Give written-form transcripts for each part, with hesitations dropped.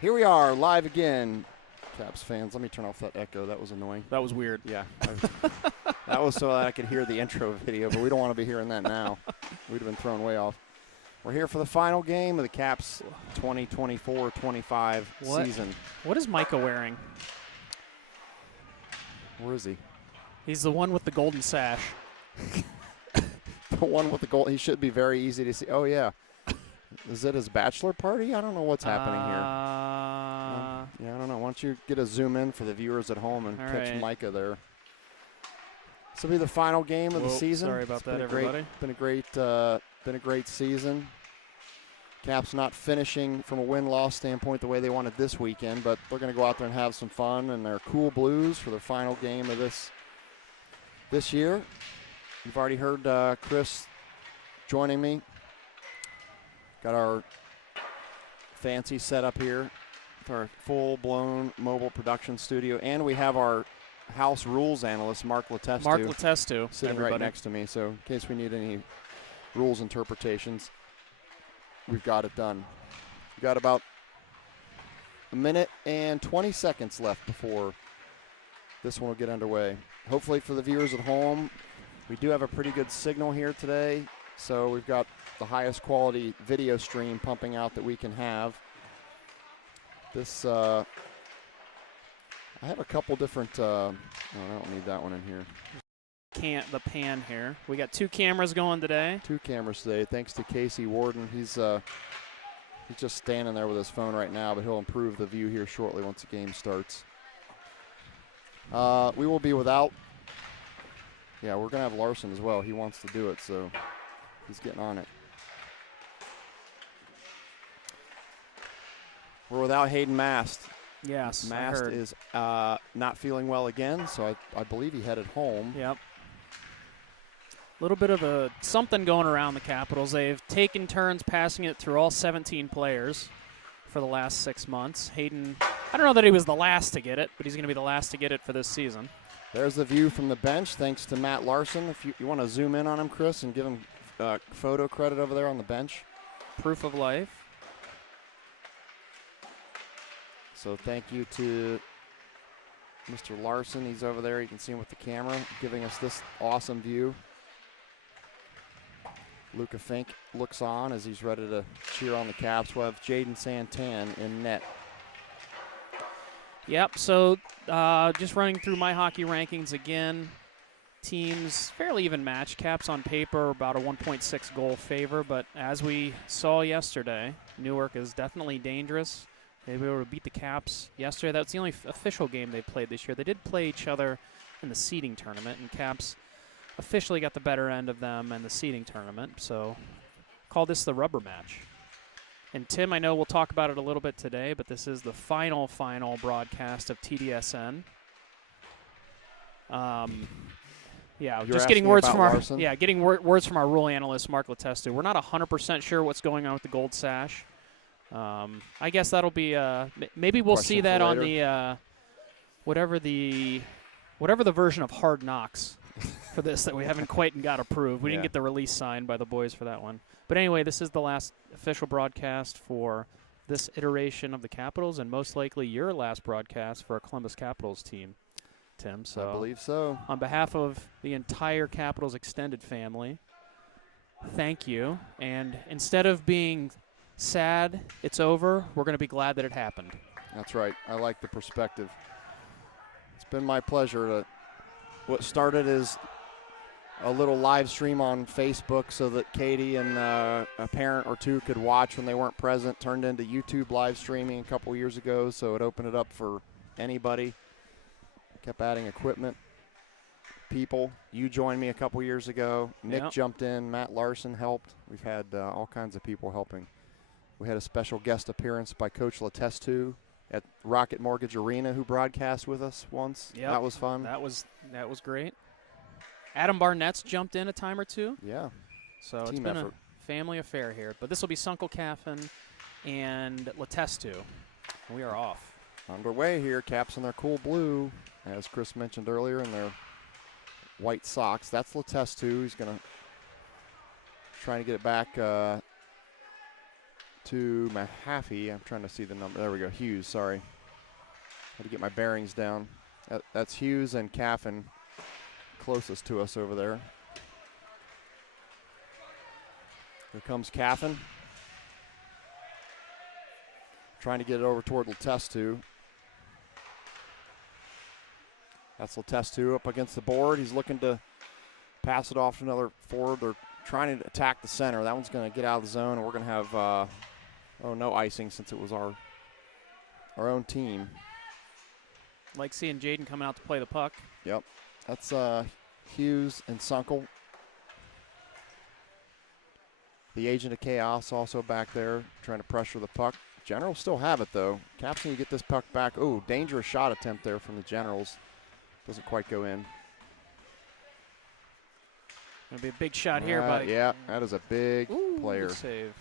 Here we are, live again. Caps fans, let me turn off that echo. That was annoying. That was weird. Yeah. That was so that I could hear the intro video, but we don't want to be hearing that now. We'd have been thrown way off. We're here for the final game of the Caps 2024-25 season. What is Micah wearing? Where is he? He's the one with the golden sash. The one with the gold. He should be very easy to see. Oh, yeah. Is it his bachelor party? I don't know what's happening here. Yeah, I don't know. Why don't you get a zoom in for the viewers at home and catch Micah there. This will be the final game of the season. Sorry about that, everybody. Been a great season. Caps not finishing from a win-loss standpoint the way they wanted this weekend, but they're going to go out there and have some fun, and they're cool blues for their final game of this year. You've already heard Chris joining me. Got our fancy setup here with our full-blown mobile production studio, and we have our house rules analyst, Mark Letestu, sitting right next to me. So in case we need any rules interpretations, we've got it done. We've got about a minute and 20 seconds left before this one will get underway. Hopefully for the viewers at home, we do have a pretty good signal here today. So we've got the highest quality video stream pumping out that we can have. This, I have a couple different, I don't need that one in here. The pan here. We got 2 cameras going today. 2 cameras today, thanks to Casey Warden. He's just standing there with his phone right now, but he'll improve the view here shortly once the game starts. We will be without, we're going to have Larson as well. He wants to do it, so he's getting on it. We're without Hayden Mast. Yes, Mast is not feeling well again, so I believe he headed home. Yep. A little bit of something going around the Capitals. They've taken turns passing it through all 17 players for the last 6 months. Hayden, I don't know that he was the last to get it, but he's going to be the last to get it for this season. There's the view from the bench, thanks to Matt Larson. If you want to zoom in on him, Chris, and give him photo credit over there on the bench. Proof of life. So thank you to Mr. Larson. He's over there. You can see him with the camera, giving us this awesome view. Luca Fink looks on as he's ready to cheer on the Caps. We'll have Jaden Santan in net. Yep, so just running through my hockey rankings again. Teams fairly even match. Caps on paper about a 1.6 goal favor, but as we saw yesterday, Newark is definitely dangerous. They were able to beat the Caps yesterday. That's the only official game they played this year. They did play each other in the seeding tournament, and Caps officially got the better end of them in the seeding tournament. So call this the rubber match. And Tim, I know we'll talk about it a little bit today, but this is the final broadcast of TDSN. Just getting words from words from our rule analyst Mark Letestu. We're not 100% sure what's going on with the gold sash. I guess that'll be maybe we'll see that on the whatever the version of Hard Knocks for this that we haven't quite got approved. We didn't get the release signed by the boys for that one. But anyway, this is the last official broadcast for this iteration of the Capitals, and most likely your last broadcast for a Columbus Capitals team, Tim. So I believe so. On behalf of the entire Capitals extended family, thank you. And instead of being sad it's over, we're going to be glad that it happened. That's right. I like the perspective. It's been my pleasure to what started as a little live stream on Facebook so that Katie and a parent or two could watch when they weren't present, turned into YouTube live streaming a couple years ago, so it opened it up for anybody. Kept adding equipment, people. You joined me a couple years ago. Nick jumped in. Matt Larson helped. We've had all kinds of people helping. We had a special guest appearance by Coach Letestu at Rocket Mortgage Arena, who broadcast with us once. Yep. That was fun. That was great. Adam Barnett's jumped in a time or two. Yeah. So it's been a family affair here. But this will be Sunkel Caffin and Letestu. We are off. Underway here. Caps in their cool blue, as Chris mentioned earlier, in their white socks. That's Letestu. He's going to try to get it back to to Mahaffey. I'm trying to see the number. There we go. Hughes, sorry. Had to get my bearings down. That's Hughes and Caffin closest to us over there. Here comes Caffin. Trying to get it over toward Letestu. That's Letestu up against the board. He's looking to pass it off to another forward. They're trying to attack the center. That one's going to get out of the zone, and we're going to have, no icing since it was our own team. Like seeing Jaden coming out to play the puck. Yep. That's Hughes and Sunkel. The agent of chaos also back there trying to pressure the puck. Generals still have it, though. Caps need to get this puck back. Oh, dangerous shot attempt there from the Generals. Doesn't quite go in. Going to be a big shot here by... Yeah, that is a big player. Good save.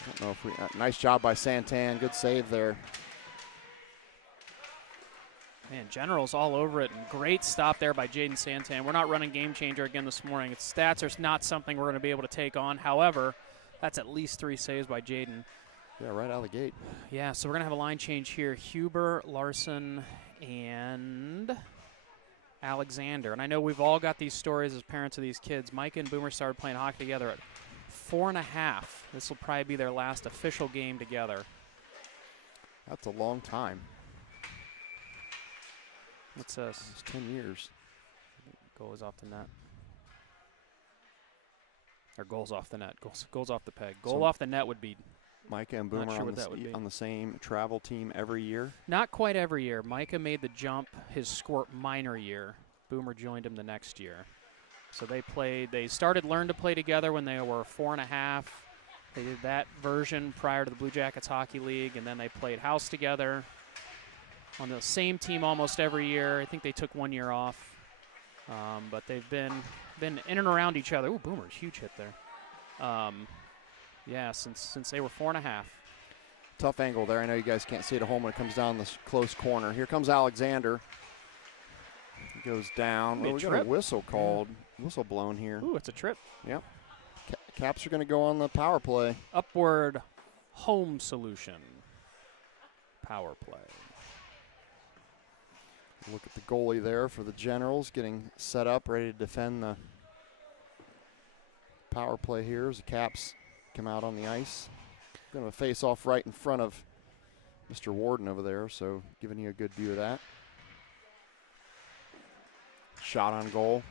I don't know if we... nice job by Santan. Good save there. Man, Generals all over it, and great stop there by Jaden Santan. We're not running Game Changer again this morning. Its stats are not something we're going to be able to take on. However, that's at least 3 saves by Jaden. Yeah, right out of the gate. Yeah, so we're going to have a line change here. Huber, Larson, and Alexander. And I know we've all got these stories as parents of these kids. Micah and Boomer started playing hockey together at 4.5. This will probably be their last official game together. That's a long time. What's this? It's 10 years. Goal is off the net. Or goals off the net. Goals off the peg. Goal off the net would be... Micah and Boomer on the same travel team every year? Not quite every year. Micah made the jump his Squirt minor year. Boomer joined him the next year. So they started learn to play together when they were 4.5. They did that version prior to the Blue Jackets Hockey League, and then they played house together on the same team almost every year. I think they took 1 year off. But they've been in and around each other. Ooh, Boomer's huge hit there. Yeah, since they were 4.5. Tough angle there. I know you guys can't see it at home when it comes down this close corner. Here comes Alexander. He goes down. We got a whistle called. Whistle blown here. Ooh, it's a trip. Yep. Caps are going to go on the power play. Upward home solution. Power play. Look at the goalie there for the Generals getting set up, ready to defend the power play here as the Caps come out on the ice. Going to face off right in front of Mr. Warden over there, so giving you a good view of that. Shot on goal.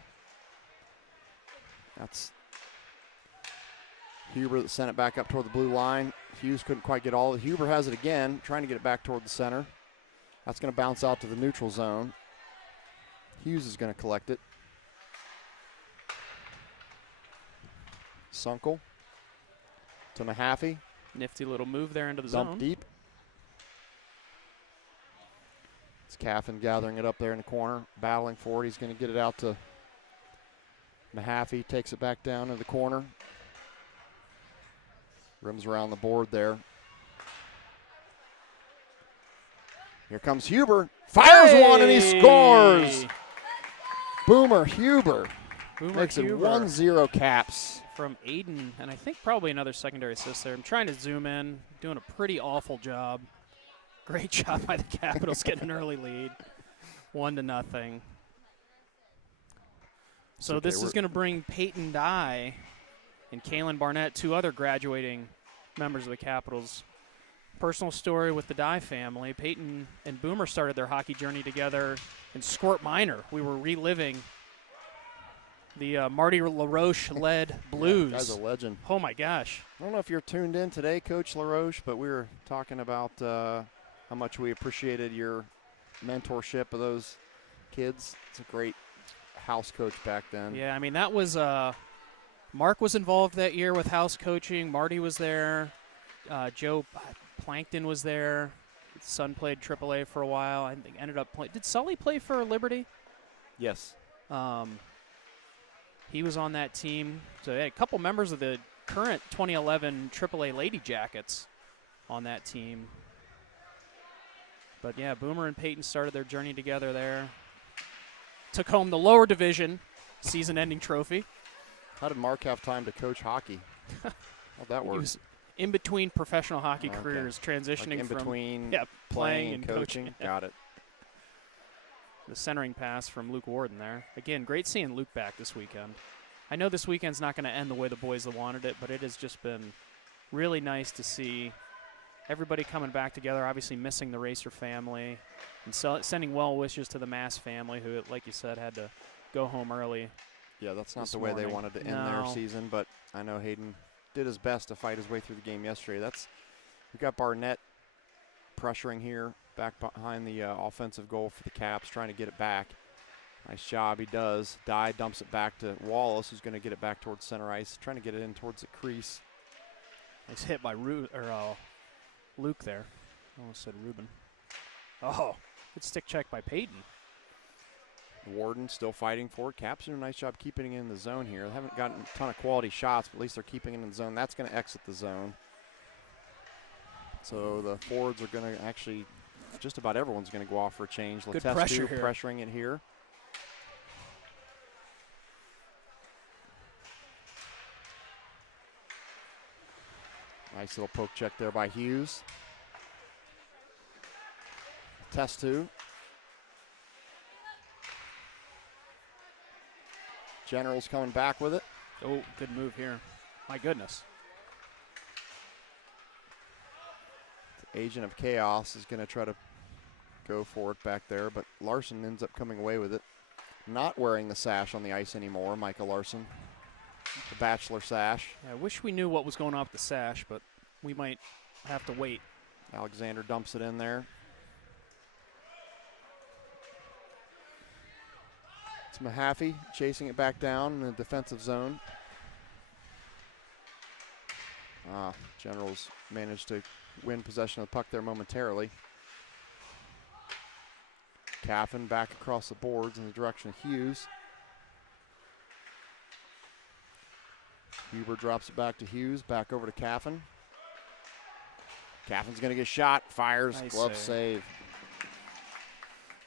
That's Huber that sent it back up toward the blue line. Hughes couldn't quite get all of it. Huber has it again, trying to get it back toward the center. That's going to bounce out to the neutral zone. Hughes is going to collect it. Sunkel to Mahaffey. Nifty little move there into the Dump zone. deep. It's Caffin gathering it up there in the corner, battling for it. He's going to get it out to Mahaffey. Takes it back down in the corner. Rims around the board there. Here comes Huber. Fires one and he scores. Boomer Huber. Makes it 1-0 Caps. From Aiden, and I think probably another secondary assist there. I'm trying to zoom in. Doing a pretty awful job. Great job by the Capitals getting an early lead. 1-0. So okay, this is going to bring Peyton Dye and Kalen Barnett, 2 other graduating members of the Capitals. Personal story with the Dye family. Peyton and Boomer started their hockey journey together in Squirt Minor. We were reliving the Marty LaRoche-led Blues. Yeah, guy's a legend. Oh, my gosh. I don't know if you're tuned in today, Coach LaRoche, but we were talking about how much we appreciated your mentorship of those kids. It's a great house coach back then. Yeah, I mean, that was Mark was involved that year with house coaching. Marty was there. Joe Plankton was there. His son played AAA for a while. I think ended up playing. Did Sully play for Liberty? Yes. He was on that team. So they had a couple members of the current 2011 AAA Lady Jackets on that team. But, yeah, Boomer and Peyton started their journey together there. Took home the lower division season-ending trophy. How did Mark have time to coach hockey? How'd that work? He was in between professional hockey Okay. careers, transitioning Like in from between playing and coaching. Got it. The centering pass from Luke Warden there. Again, great seeing Luke back this weekend. I know this weekend's not going to end the way the boys wanted it, but it has just been really nice to see everybody coming back together, obviously missing the Racer family, and sending well wishes to the Mass family, who, like you said, had to go home early. Yeah, that's not this the way they morning. wanted to end their season, but I know Hayden did his best to fight his way through the game yesterday. We got Barnett pressuring here, back behind the offensive goal for the Caps, trying to get it back. Nice job, he does. Dye dumps it back to Wallace, who's going to get it back towards center ice, trying to get it in towards the crease. Nice hit by Luke there. I almost said Ruben. Oh, good stick check by Peyton. Warden still fighting for it. Caps doing a nice job keeping it in the zone here. They haven't gotten a ton of quality shots, but at least they're keeping it in the zone. That's going to exit the zone. So the forwards are going to actually, just about everyone's going to go off for a change. Good pressure here. Pressuring it here. Nice little poke check there by Hughes. Testu. Generals coming back with it. Oh, good move here. My goodness. The Agent of Chaos is going to try to go for it back there, but Larson ends up coming away with it. Not wearing the sash on the ice anymore, Micah Larson. The Bachelor sash. Yeah, I wish we knew what was going on with the sash, but we might have to wait. Alexander dumps it in there. It's Mahaffey chasing it back down in the defensive zone. Generals managed to win possession of the puck there momentarily. Caffin back across the boards in the direction of Hughes. Huber drops it back to Hughes, back over to Caffin. Caffin's going to get shot, fires, Nice glove save.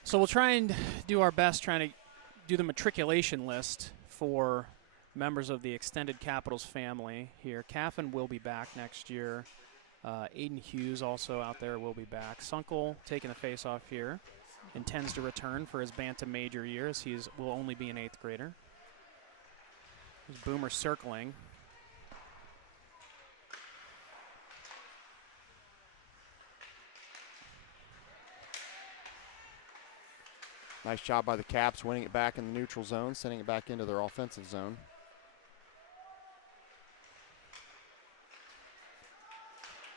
So we'll try and do our best trying to do the matriculation list for members of the extended Capitals family here. Caffin will be back next year. Aiden Hughes also out there will be back. Sunkel taking the face-off here. Intends to return for his Bantam major years. He will only be an 8th grader. There's Boomer circling. Nice job by the Caps, winning it back in the neutral zone, sending it back into their offensive zone.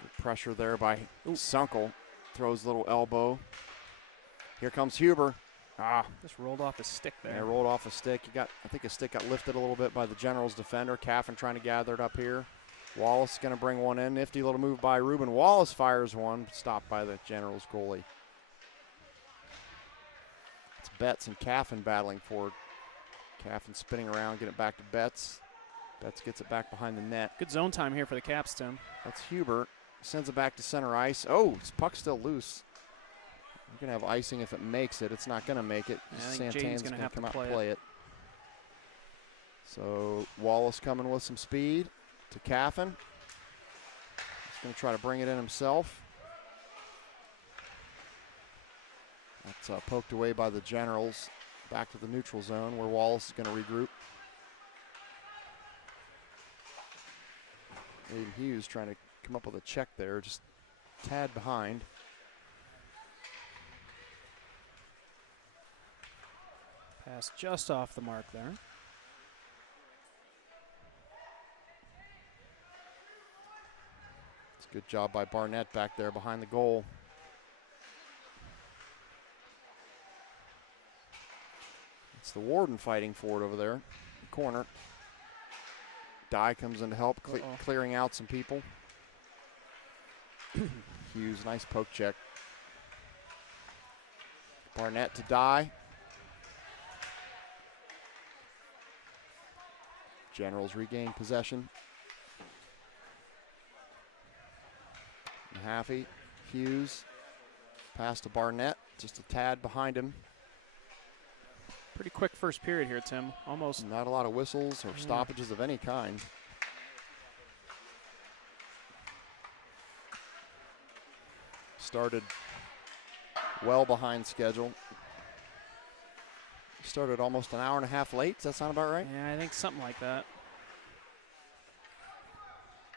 Good pressure there by Sunkel. Throws a little elbow. Here comes Huber. Just rolled off his stick there. Yeah, rolled off a stick. I think his stick got lifted a little bit by the Generals defender. Caffin trying to gather it up here. Wallace is going to bring one in. Nifty little move by Ruben. Wallace fires one, stopped by the Generals goalie. It's Betts and Caffin battling for it. Caffin spinning around, get it back to Betts. Betts gets it back behind the net. Good zone time here for the Caps, Tim. That's Huber. Sends it back to center ice. Oh, his puck's still loose. We're going to have icing if it makes it. It's not going to make it. I think Santan's going to come out play and play it. So Wallace coming with some speed to Caffin. He's going to try to bring it in himself. That's poked away by the Generals. Back to the neutral zone where Wallace is going to regroup. Aiden Hughes trying to come up with a check there, just a tad behind. Pass just off the mark there. It's a good job by Barnett back there behind the goal. It's the Warden fighting for it over there. Corner. Dye comes in to help, clearing out some people. Hughes, nice poke check. Barnett to Dye. Generals regain possession. Mahaffey, Hughes, pass to Barnett, just a tad behind him. Pretty quick first period here, Tim. Almost. Not a lot of whistles or stoppages of any kind. Started well behind schedule. Started almost an hour and a half late. Does that sound about right? Yeah, I think something like that.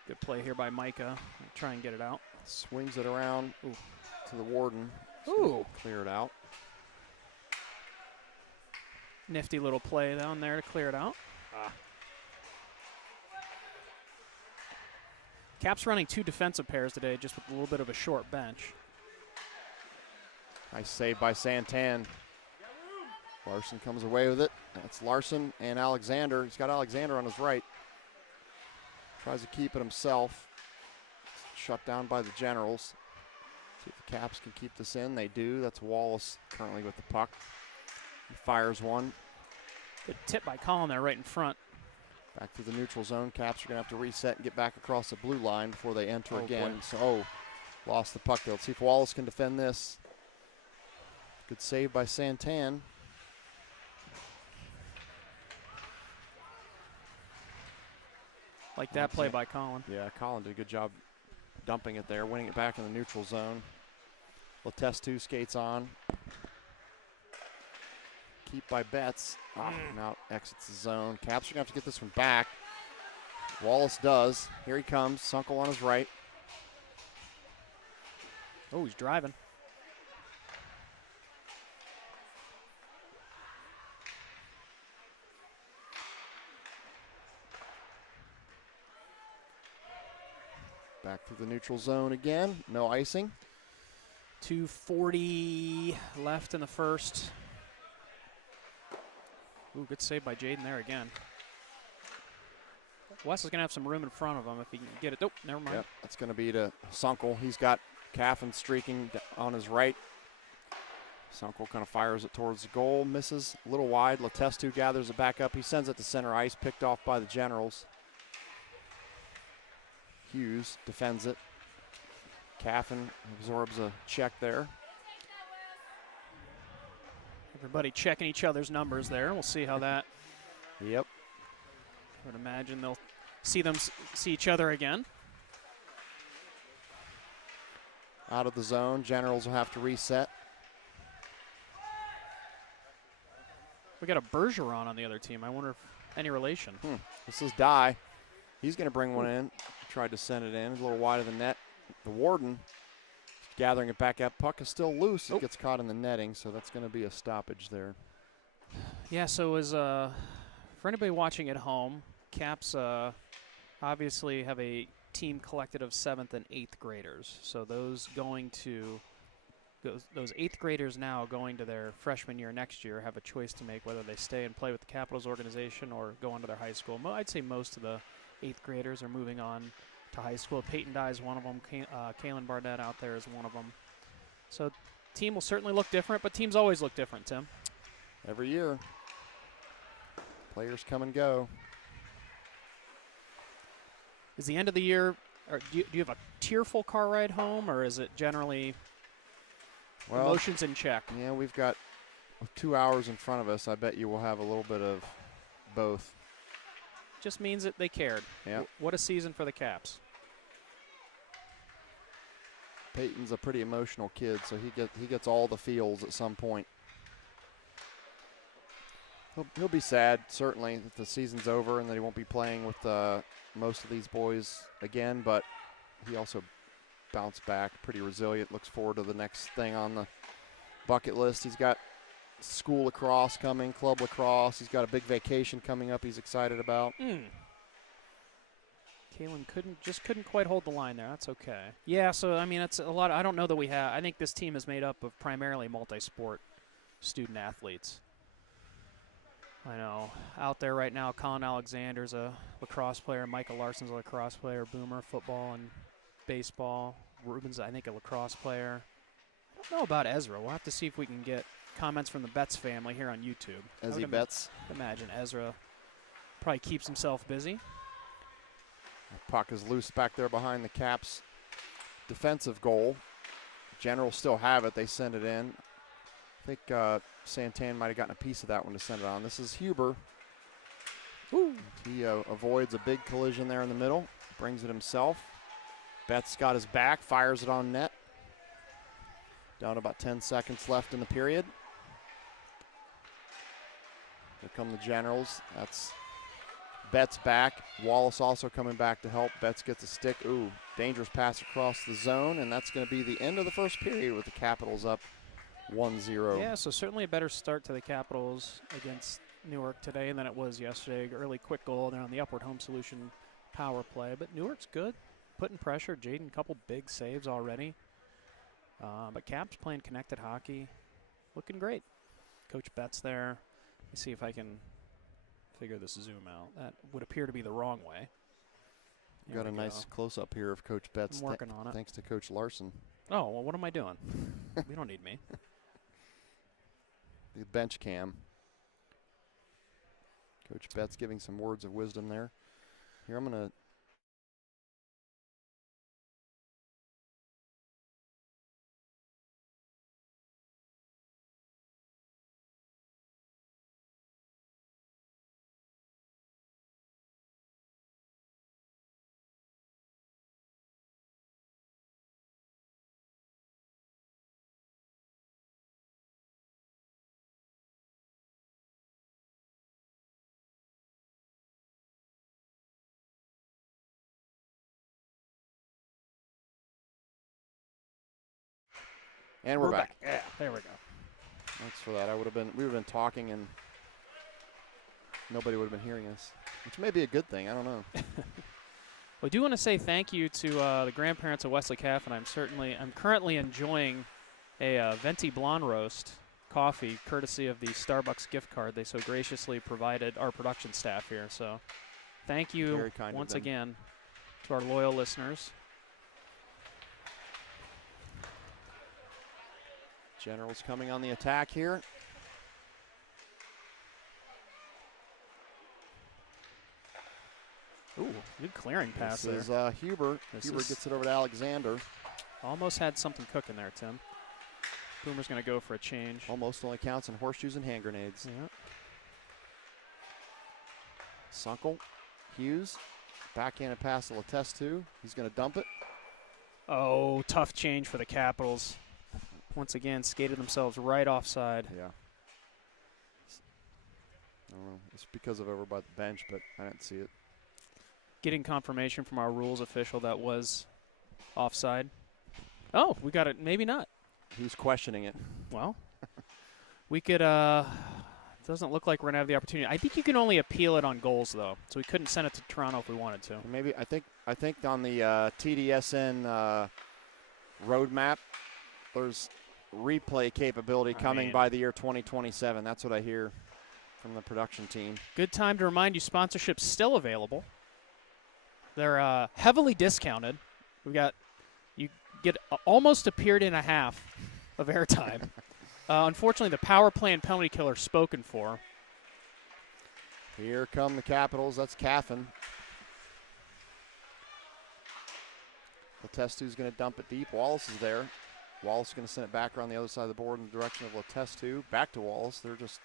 Good play here by Micah. Try and get it out. Swings it around to the Warden. Ooh. Clear it out. Nifty little play down there to clear it out. Caps running 2 defensive pairs today, just with a little bit of a short bench. Nice save by Santan. Larson comes away with it. That's Larson and Alexander. He's got Alexander on his right. Tries to keep it himself. Shut down by the Generals. See if the Caps can keep this in. They do. That's Wallace currently with the puck. He fires one. Good tip by Colin there right in front. Back to the neutral zone. Caps are going to have to reset and get back across the blue line before they enter again. Boy. So, lost the puck there. Let's see if Wallace can defend this. Good save by Santan. Like that play by Colin. Yeah, Colin did a good job dumping it there, winning it back in the neutral zone. Letestu skates on. Keep by Betts. Now exits the zone. Caps are going to have to get this one back. Wallace does. Here he comes. Sunkel on his right. Oh, he's driving. Back to the neutral zone again. No icing. 2:40 left in the first. Ooh, good save by Jaden there again. Wes is going to have some room in front of him if he can get it. Oh, never mind. Yep, that's going to be to Sunkel. He's got Caffin streaking on his right. Sunkel kind of fires it towards the goal. Misses a little wide. Letestu gathers it back up. He sends it to center ice. Picked off by the Generals. Hughes defends it. Caffin absorbs a check there. Everybody checking each other's numbers there. We'll see how that. Yep. I would imagine they'll see each other again. Out of the zone. Generals will have to reset. We got a Bergeron on the other team. I wonder if any relation. This is Dye. He's going to bring one in. Tried to send it in. A little wide of the net. The Warden gathering it back up. Puck is still loose. It gets caught in the netting, so that's going to be a stoppage there. Yeah, so as for anybody watching at home, Caps obviously have a team collected of 7th and 8th graders. So those 8th graders now going to their freshman year next year have a choice to make whether they stay and play with the Capitals organization or go on to their high school. I'd say most of the 8th graders are moving on to high school. Peyton Dye is one of them. Kalen Barnett out there is one of them. So team will certainly look different, but teams always look different, Tim. Every year. Players come and go. Is the end of the year, or do you have a tearful car ride home, or is it generally emotions in check? Yeah, we've got 2 hours in front of us. I bet you will have a little bit of both. Just means that they cared. Yeah. What a season for the Caps. Peyton's a pretty emotional kid, so he gets all the feels at some point. He'll be sad, certainly, that the season's over and that he won't be playing with most of these boys again, but he also bounced back, pretty resilient, looks forward to the next thing on the bucket list. He's got school lacrosse coming, club lacrosse. He's got a big vacation coming up he's excited about. Kalen couldn't quite hold the line there. That's okay. Yeah, so, I mean, it's a lot. I don't know that we have. I think this team is made up of primarily multi-sport student athletes. I know. Out there right now, Colin Alexander's a lacrosse player. Michael Larson's a lacrosse player. Boomer, football and baseball. Ruben's, I think, a lacrosse player. I don't know about Ezra. We'll have to see if we can get comments from the Betts family here on YouTube. Ezzy Betts. Imagine Ezra probably keeps himself busy. Puck is loose back there behind the Caps' defensive goal. Generals still have it. They send it in. I think Santan might have gotten a piece of that one to send it on. This is Huber. Ooh. He avoids a big collision there in the middle. Brings it himself. Betts got his back. Fires it on net. Down to about 10 seconds left in the period. Here come the Generals. That's Betts back. Wallace also coming back to help. Betts gets a stick. Ooh, dangerous pass across the zone, and that's going to be the end of the first period with the Capitals up 1-0. Yeah, so certainly a better start to the Capitals against Newark today than it was yesterday. Early quick goal there on the Upward Home Solution power play. But Newark's good, putting pressure. Jaden, a couple big saves already. But Caps playing connected hockey, looking great. Coach Betts there. Let me see if I can figure this zoom out. That would appear to be the wrong way. Got a nice close-up here of Coach Betts. I'm working on it. Thanks to Coach Larson. Oh, well, what am I doing? You don't need me. The bench cam. Coach Betts giving some words of wisdom there. Here I'm going to And we're back. Yeah, there we go. Thanks for that. We would have been talking and nobody would have been hearing us, which may be a good thing. I don't know. Well, I do want to say thank you to the grandparents of Wesley Caff, and I'm currently enjoying a Venti Blonde Roast coffee, courtesy of the Starbucks gift card they so graciously provided our production staff here. So thank you once again to our loyal listeners. Generals coming on the attack here. Ooh, good clearing pass there. This is Huber. Huber gets it over to Alexander. Almost had something cooking there, Tim. Boomer's going to go for a change. Almost only counts in horseshoes and hand grenades. Yeah. Sunkel, Hughes, backhanded pass to Letestu. He's going to dump it. Oh, tough change for the Capitals. Once again, skated themselves right offside. Yeah. I don't know. It's because of over by the bench, but I didn't see it. Getting confirmation from our rules official that was offside. Oh, we got it. Maybe not. He was questioning it. Well, we could. Doesn't look like we're gonna have the opportunity. I think you can only appeal it on goals, though, so we couldn't send it to Toronto if we wanted to. Maybe I think on the TDSN roadmap, there's replay capability coming by the year 2027. That's what I hear from the production team. Good time to remind you, sponsorship's still available. They're heavily discounted. You get almost a period and a half of airtime. Unfortunately, the power play and penalty kill are spoken for. Here come the Capitals. That's Caffin. Letestu's going to dump it deep. Wallace is there. Wallace is going to send it back around the other side of the board in the direction of Letestu. Back to Wallace. They're just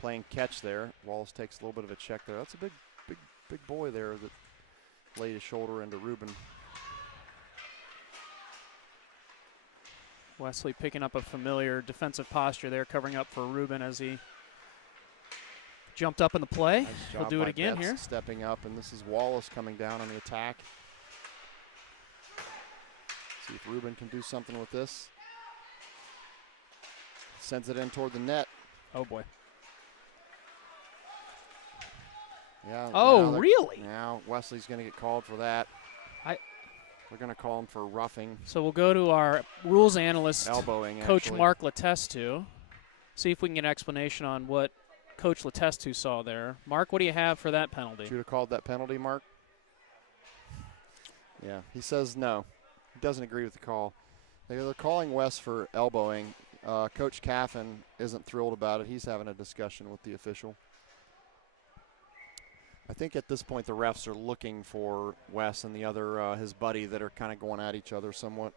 playing catch there. Wallace takes a little bit of a check there. That's a big boy there that laid his shoulder into Ruben. Wesley picking up a familiar defensive posture there, covering up for Ruben as he jumped up in the play. Nice He'll do it again Betts here. Stepping up, and this is Wallace coming down on the attack. See if Ruben can do something with this. Sends it in toward the net. Oh, boy. Yeah. Oh, really? Now Wesley's going to get called for that. We're going to call him for roughing. So we'll go to our rules analyst, elbowing, Coach actually. Mark Letestu. See if we can get an explanation on what Coach Letestu saw there. Mark, what do you have for that penalty? Should have called that penalty, Mark? Yeah, he says no. He doesn't agree with the call. They're calling Wes for elbowing. Coach Caffin isn't thrilled about it. He's having a discussion with the official. I think at this point the refs are looking for Wes and the other his buddy that are kind of going at each other somewhat.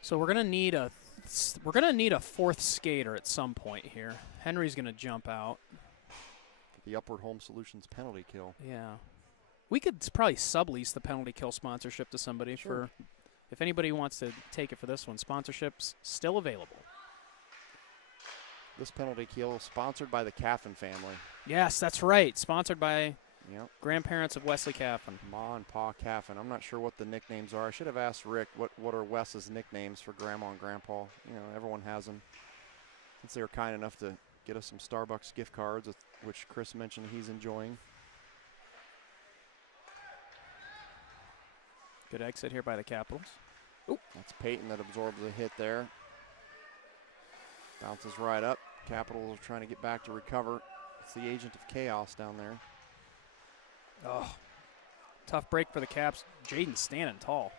So we're gonna need a fourth skater at some point here. Henry's gonna jump out. The Upward Home Solutions penalty kill. Yeah, we could probably sublease the penalty kill sponsorship to somebody Sure. if anybody wants to take it for this one, sponsorships still available. This penalty kill sponsored by the Caffin family. Yes, that's right. Sponsored by Yep. grandparents of Wesley Caffin. Ma and Pa Caffin. I'm not sure what the nicknames are. I should have asked Rick what are Wes's nicknames for Grandma and Grandpa. You know, everyone has them. Since they were kind enough to get us some Starbucks gift cards, which Chris mentioned he's enjoying. Good exit here by the Capitals. Oop. That's Peyton that absorbs a hit there. Bounces right up. Capitals are trying to get back to recover. It's the agent of chaos down there. Oh, tough break for the Caps. Jaden standing tall.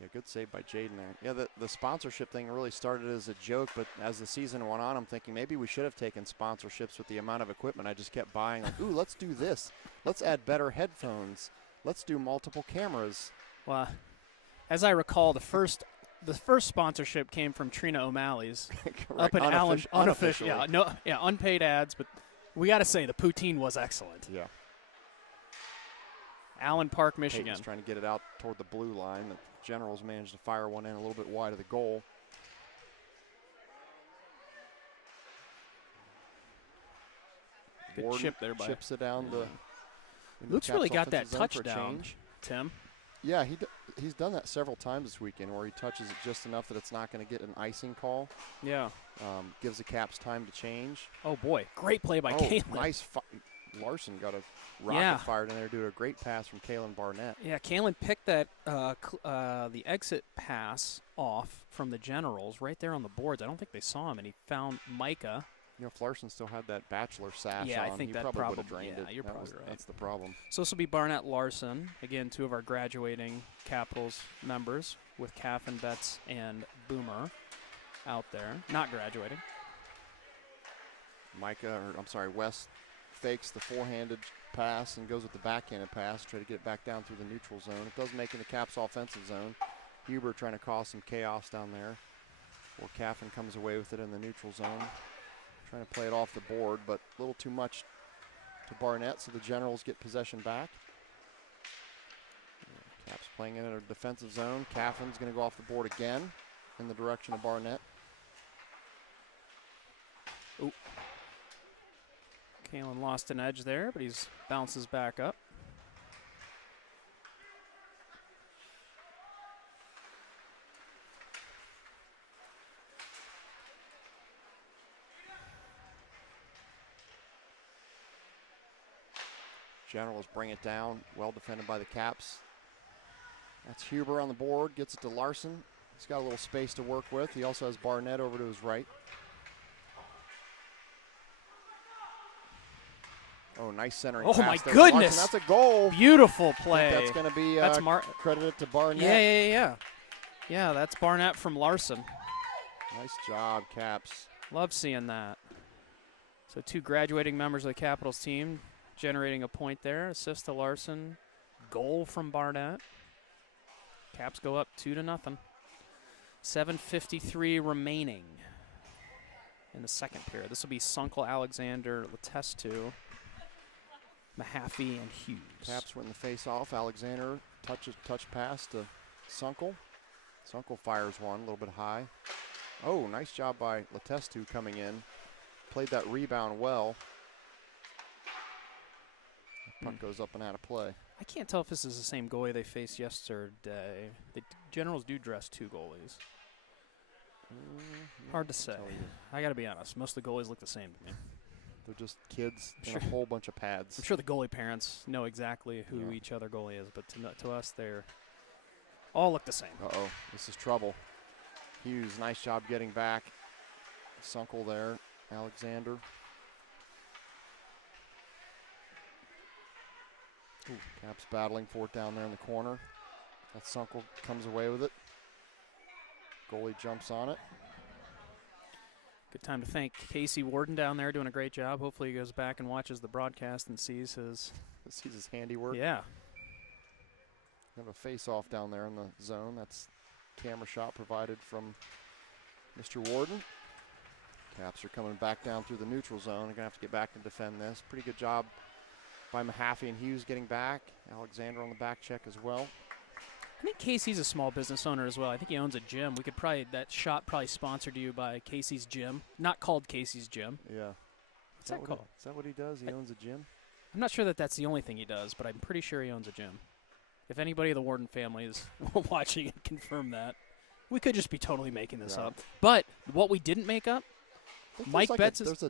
Yeah, good save by Jaden there. Yeah, the sponsorship thing really started as a joke, but as the season went on, I'm thinking maybe we should have taken sponsorships with the amount of equipment I just kept buying. Like, ooh, let's do this. Let's add better headphones. Let's do multiple cameras. Well, as I recall, the first sponsorship came from Trina O'Malley's up in Allen. Unofficial. Yeah, unpaid ads, but we got to say the poutine was excellent. Yeah. Allen Park, Michigan. Peyton's trying to get it out toward the blue line. The Generals managed to fire one in a little bit wide of the goal. Good Warden chip there by chips it down the. Luke's really got that touchdown, Tim. Yeah, he's done that several times this weekend where he touches it just enough that it's not going to get an icing call. Yeah. Gives the Caps time to change. Oh, boy. Great play by Kalen. Nice. Larson got a rocket fired in there due to a great pass from Kalen Barnett. Yeah, Kalen picked that the exit pass off from the Generals right there on the boards. I don't think they saw him, and he found Micah. You know, if Larson still had that bachelor sash on, I think he that probably would have drained it. You're probably right. That's the problem. So this will be Barnett Larson. Again, two of our graduating Capitals members with Caffin, Betts, and Boomer out there. Not graduating. West fakes the forehanded pass and goes with the backhanded pass, try to get it back down through the neutral zone. It does make in the Caps offensive zone. Huber trying to cause some chaos down there. Or Caffin comes away with it in the neutral zone. Trying to play it off the board, but a little too much to Barnett, so the Generals get possession back. Caps playing in a defensive zone. Caffin's going to go off the board again in the direction of Barnett. Ooh. Kalen lost an edge there, but he's bounces back up. Generals bring it down, well defended by the Caps. That's Huber on the board, gets it to Larson. He's got a little space to work with. He also has Barnett over to his right. Oh, nice centering pass. Oh, my there goodness. Larson. That's a goal. Beautiful play. That's going to be credited to Barnett. Yeah. Yeah, that's Barnett from Larson. Nice job, Caps. Love seeing that. So two graduating members of the Capitals team generating a point there. Assist to Larson. Goal from Barnett. Caps go up 2-0. 7:53 remaining in the second period. This will be Sunkel, Alexander, Letestu, Mahaffey, and Hughes. Caps win the face-off. Alexander touch pass to Sunkel. Sunkel fires one a little bit high. Oh, nice job by Letestu coming in. Played that rebound well. The puck goes up and out of play. I can't tell if this is the same goalie they faced yesterday. The Generals do dress two goalies. Hard to say. I got to be honest. Most of the goalies look the same to me. They're just kids in a whole bunch of pads. I'm sure the goalie parents know exactly who each other goalie is, but to us, they're all look the same. Uh-oh, this is trouble. Hughes, nice job getting back. Sunkel there, Alexander. Ooh, Caps battling for it down there in the corner. That Sunkel comes away with it. Goalie jumps on it. Good time to thank Casey Warden down there doing a great job. Hopefully he goes back and watches the broadcast and sees his handiwork. Yeah. We have a face-off down there in the zone. That's camera shot provided from Mr. Warden. Caps are coming back down through the neutral zone. They're going to have to get back and defend this. Pretty good job by Mahaffey and Hughes getting back. Alexander on the back check as well. think Casey's a small business owner as well. I think he owns a gym. That shot probably sponsored you by Casey's Gym. Not called Casey's Gym. Yeah. What's that called? Is that what he does? He owns a gym? I'm not sure that that's the only thing he does, but I'm pretty sure he owns a gym. If anybody of the Warden family is watching and confirm that. We could just be totally making this up. But what we didn't make up, Mike Betts is...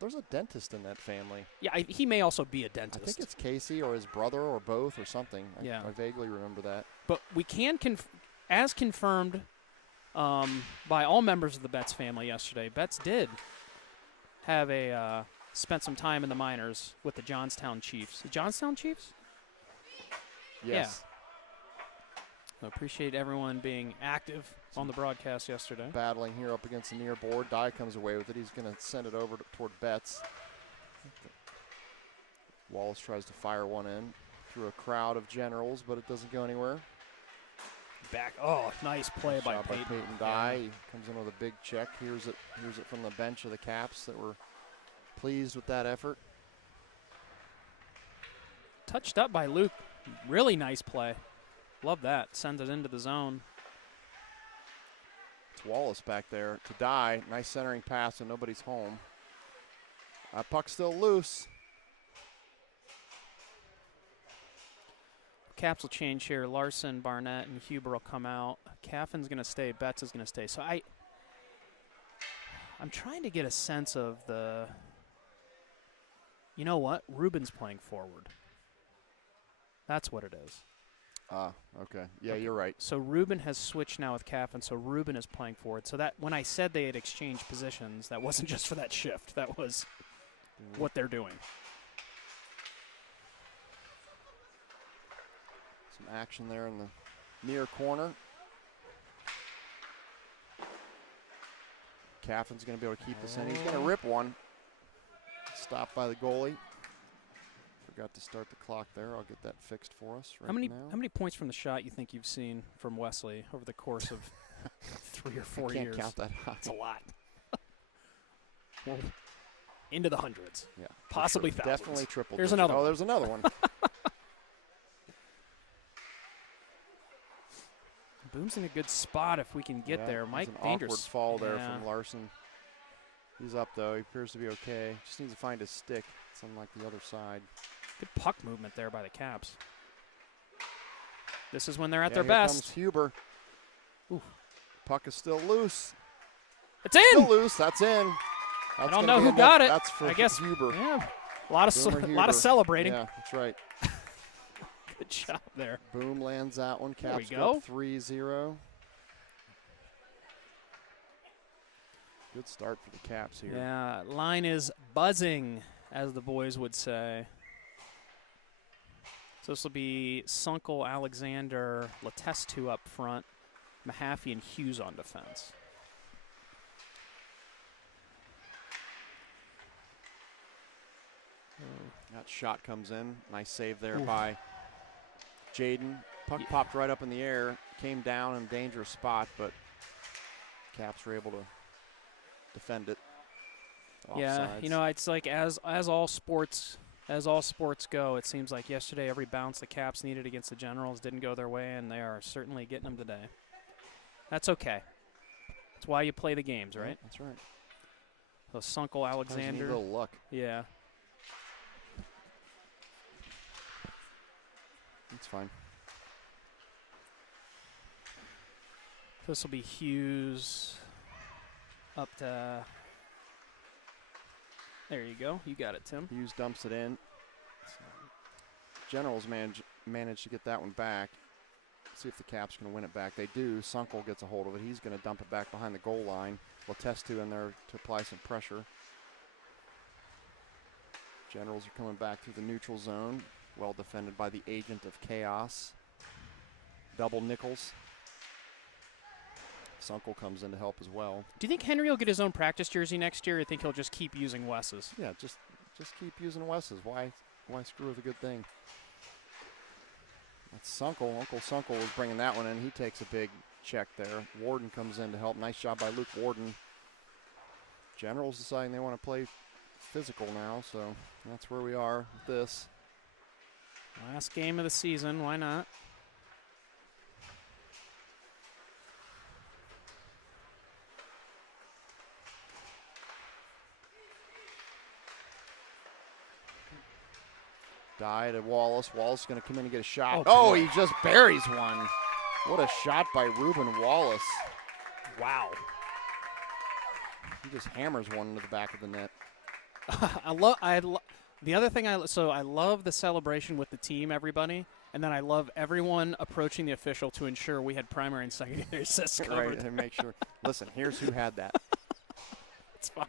There's a dentist in that family. Yeah, he may also be a dentist. I think it's Casey or his brother or both or something. Yeah. I vaguely remember that. But we can, as confirmed by all members of the Betts family yesterday, Betts did have spent some time in the minors with the Johnstown Chiefs. The Johnstown Chiefs? Yes. Yeah. I appreciate everyone being active on the broadcast yesterday. Battling here up against the near board. Dye comes away with it. He's going to send it over toward Betts. Wallace tries to fire one in through a crowd of Generals, but it doesn't go anywhere. Back. Oh, nice play by Peyton. Dye. He comes in with a big check. Here's it from the bench of the Caps that were pleased with that effort. Touched up by Luke. Really nice play. Love that. Sends it into the zone. It's Wallace back there to Dye. Nice centering pass, and nobody's home. Puck's still loose. Caps will change here. Larson, Barnett, and Huber will come out. Caffin's going to stay. Betts is going to stay. So I'm trying to get a sense of the. You know what? Ruben's playing forward. That's what it is. Okay. Yeah, you're right. So Ruben has switched now with Caffin, so Ruben is playing forward. So that when I said they had exchanged positions, that wasn't just for that shift. That was what they're doing. Some action there in the near corner. Caffin's going to be able to keep this in. He's going to rip one. Stopped by the goalie. Forgot to start the clock there. I'll get that fixed for us right now. How many points from the shot you think you've seen from Wesley over the course of 3 or 4 years? I can't count that high. It's a lot. Well, into the hundreds. Yeah. Possibly thousands. Definitely triple. There's another one. Oh, there's another one. Boom's in a good spot if we can get there. Mike, an dangerous. Awkward fall there from Larson. He's up, though. He appears to be okay. Just needs to find his stick. It's unlike the other side. Good puck movement there by the Caps. This is when they're at Here their best. Comes Huber. Ooh. Puck is still loose. It's in. Still loose. That's in. That's I don't know who got it. That's for I guess Huber. Yeah. A lot of celebrating. Yeah, that's right. Good job there. Boom lands that one. There we Caps go. up 3-0. Good start for the Caps here. Yeah, line is buzzing, as the boys would say. So this will be Sunkel, Alexander, Letestu up front, Mahaffey and Hughes on defense. That shot comes in. Nice save there by Jaden. Puck popped right up in the air, came down in a dangerous spot, but Caps were able to defend it. Yeah, Offsides. you know, it's like as all sports go, it seems like yesterday every bounce the Caps needed against the Generals didn't go their way, and they are certainly getting them today. That's okay. That's why you play the games, right? Yeah, that's right. So Sunkel, Alexander. A little luck. Yeah. That's fine. This will be Hughes up to. There you go. You got it, Tim. Hughes dumps it in. Generals managed to get that one back. See if the Caps can win it back. They do. Sunkel gets a hold of it. He's going to dump it back behind the goal line. Letestu in there to apply some pressure. Generals are coming back through the neutral zone. Well defended by the agent of chaos. Double Nichols. Sunkel comes in to help as well. Do you think Henry will get his own practice jersey next year, or think he'll just keep using Wes's? Yeah, just keep using Wes's. Why screw with a good thing? That's Sunkel. Uncle Sunkel was bringing that one in. He takes a big check there. Warden comes in to help. Nice job by Luke Warden. Generals deciding they want to play physical now, so that's where we are with this. Last game of the season. Why not? Die to Wallace. Wallace is going to come in and get a shot. Oh, Oh, he just buries one. What a shot by Reuben Wallace. Wow. He just hammers one into the back of the net. The other thing I love the celebration with the team, everybody, and then I love everyone approaching the official to ensure we had primary and secondary assists covered. Right, and make sure. Listen, here's who had that. It's fine.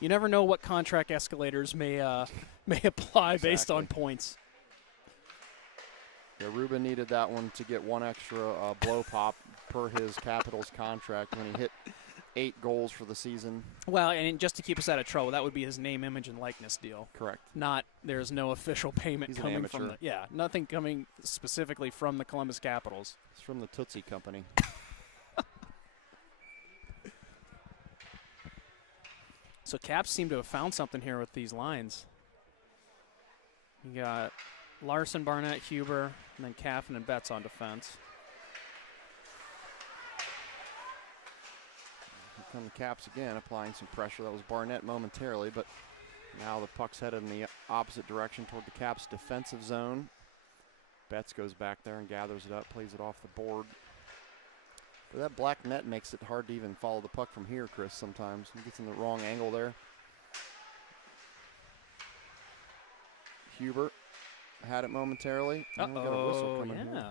You never know what contract escalators may apply based on points. Yeah, Ruben needed that one to get one extra blow pop per his Capitals contract when he hit 8 goals for the season. Well, and just to keep us out of trouble, that would be his name, image, and likeness deal. Correct. Not there's no official payment coming from nothing coming specifically from the Columbus Capitals. It's from the Tootsie Company. So Caps seem to have found something here with these lines. You got Larson, Barnett, Huber, and then Caffin and Betts on defense. Here come the Caps again, applying some pressure. That was Barnett momentarily, but now the puck's headed in the opposite direction toward the Caps' defensive zone. Betts goes back there and gathers it up, plays it off the board. But that black net makes it hard to even follow the puck from here, Chris, sometimes. He gets in the wrong angle there. Huber had it momentarily. Got a whistle coming here.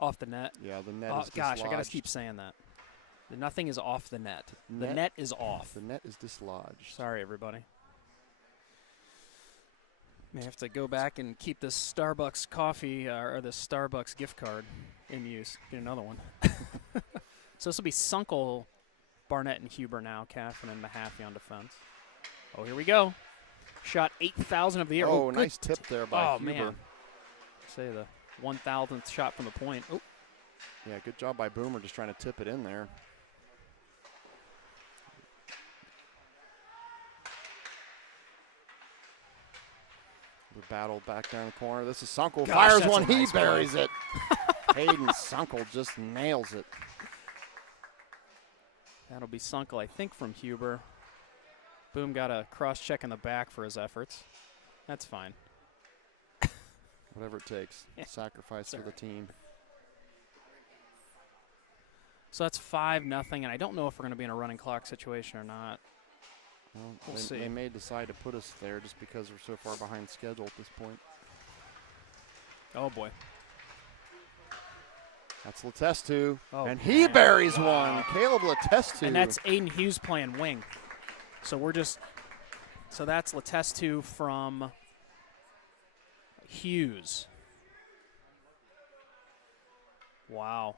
Off the net. Yeah, the net is dislodged. Gosh, I got to keep saying that. Nothing is off the net. The net is off. The net is dislodged. Sorry, everybody. May have to go back and keep this Starbucks coffee or this Starbucks gift card in use. Get another one. So this will be Sunkel, Barnett, and Huber now. Caffin and Mahaffey on defense. Oh, here we go. Shot 8,000 of the year. Oh, nice tip there by Huber. Man. Say the 1,000th shot from the point. Oh. Yeah, good job by Boomer just trying to tip it in there. The battle back down the corner. This is Sunkel. Fires one. He buries it. Hayden Sunkel just nails it. That'll be Sunkel, I think, from Huber. Boom got a cross-check in the back for his efforts. That's fine. Whatever it takes. Sacrifice for the team. So that's 5-0, and I don't know if we're going to be in a running clock situation or not. Well, we'll see. They may decide to put us there just because we're so far behind schedule at this point. Oh, boy. That's Letestu, and man. he buries one. Caleb Letestu. And that's Aiden Hughes playing wing. So so that's Letestu from Hughes. Wow.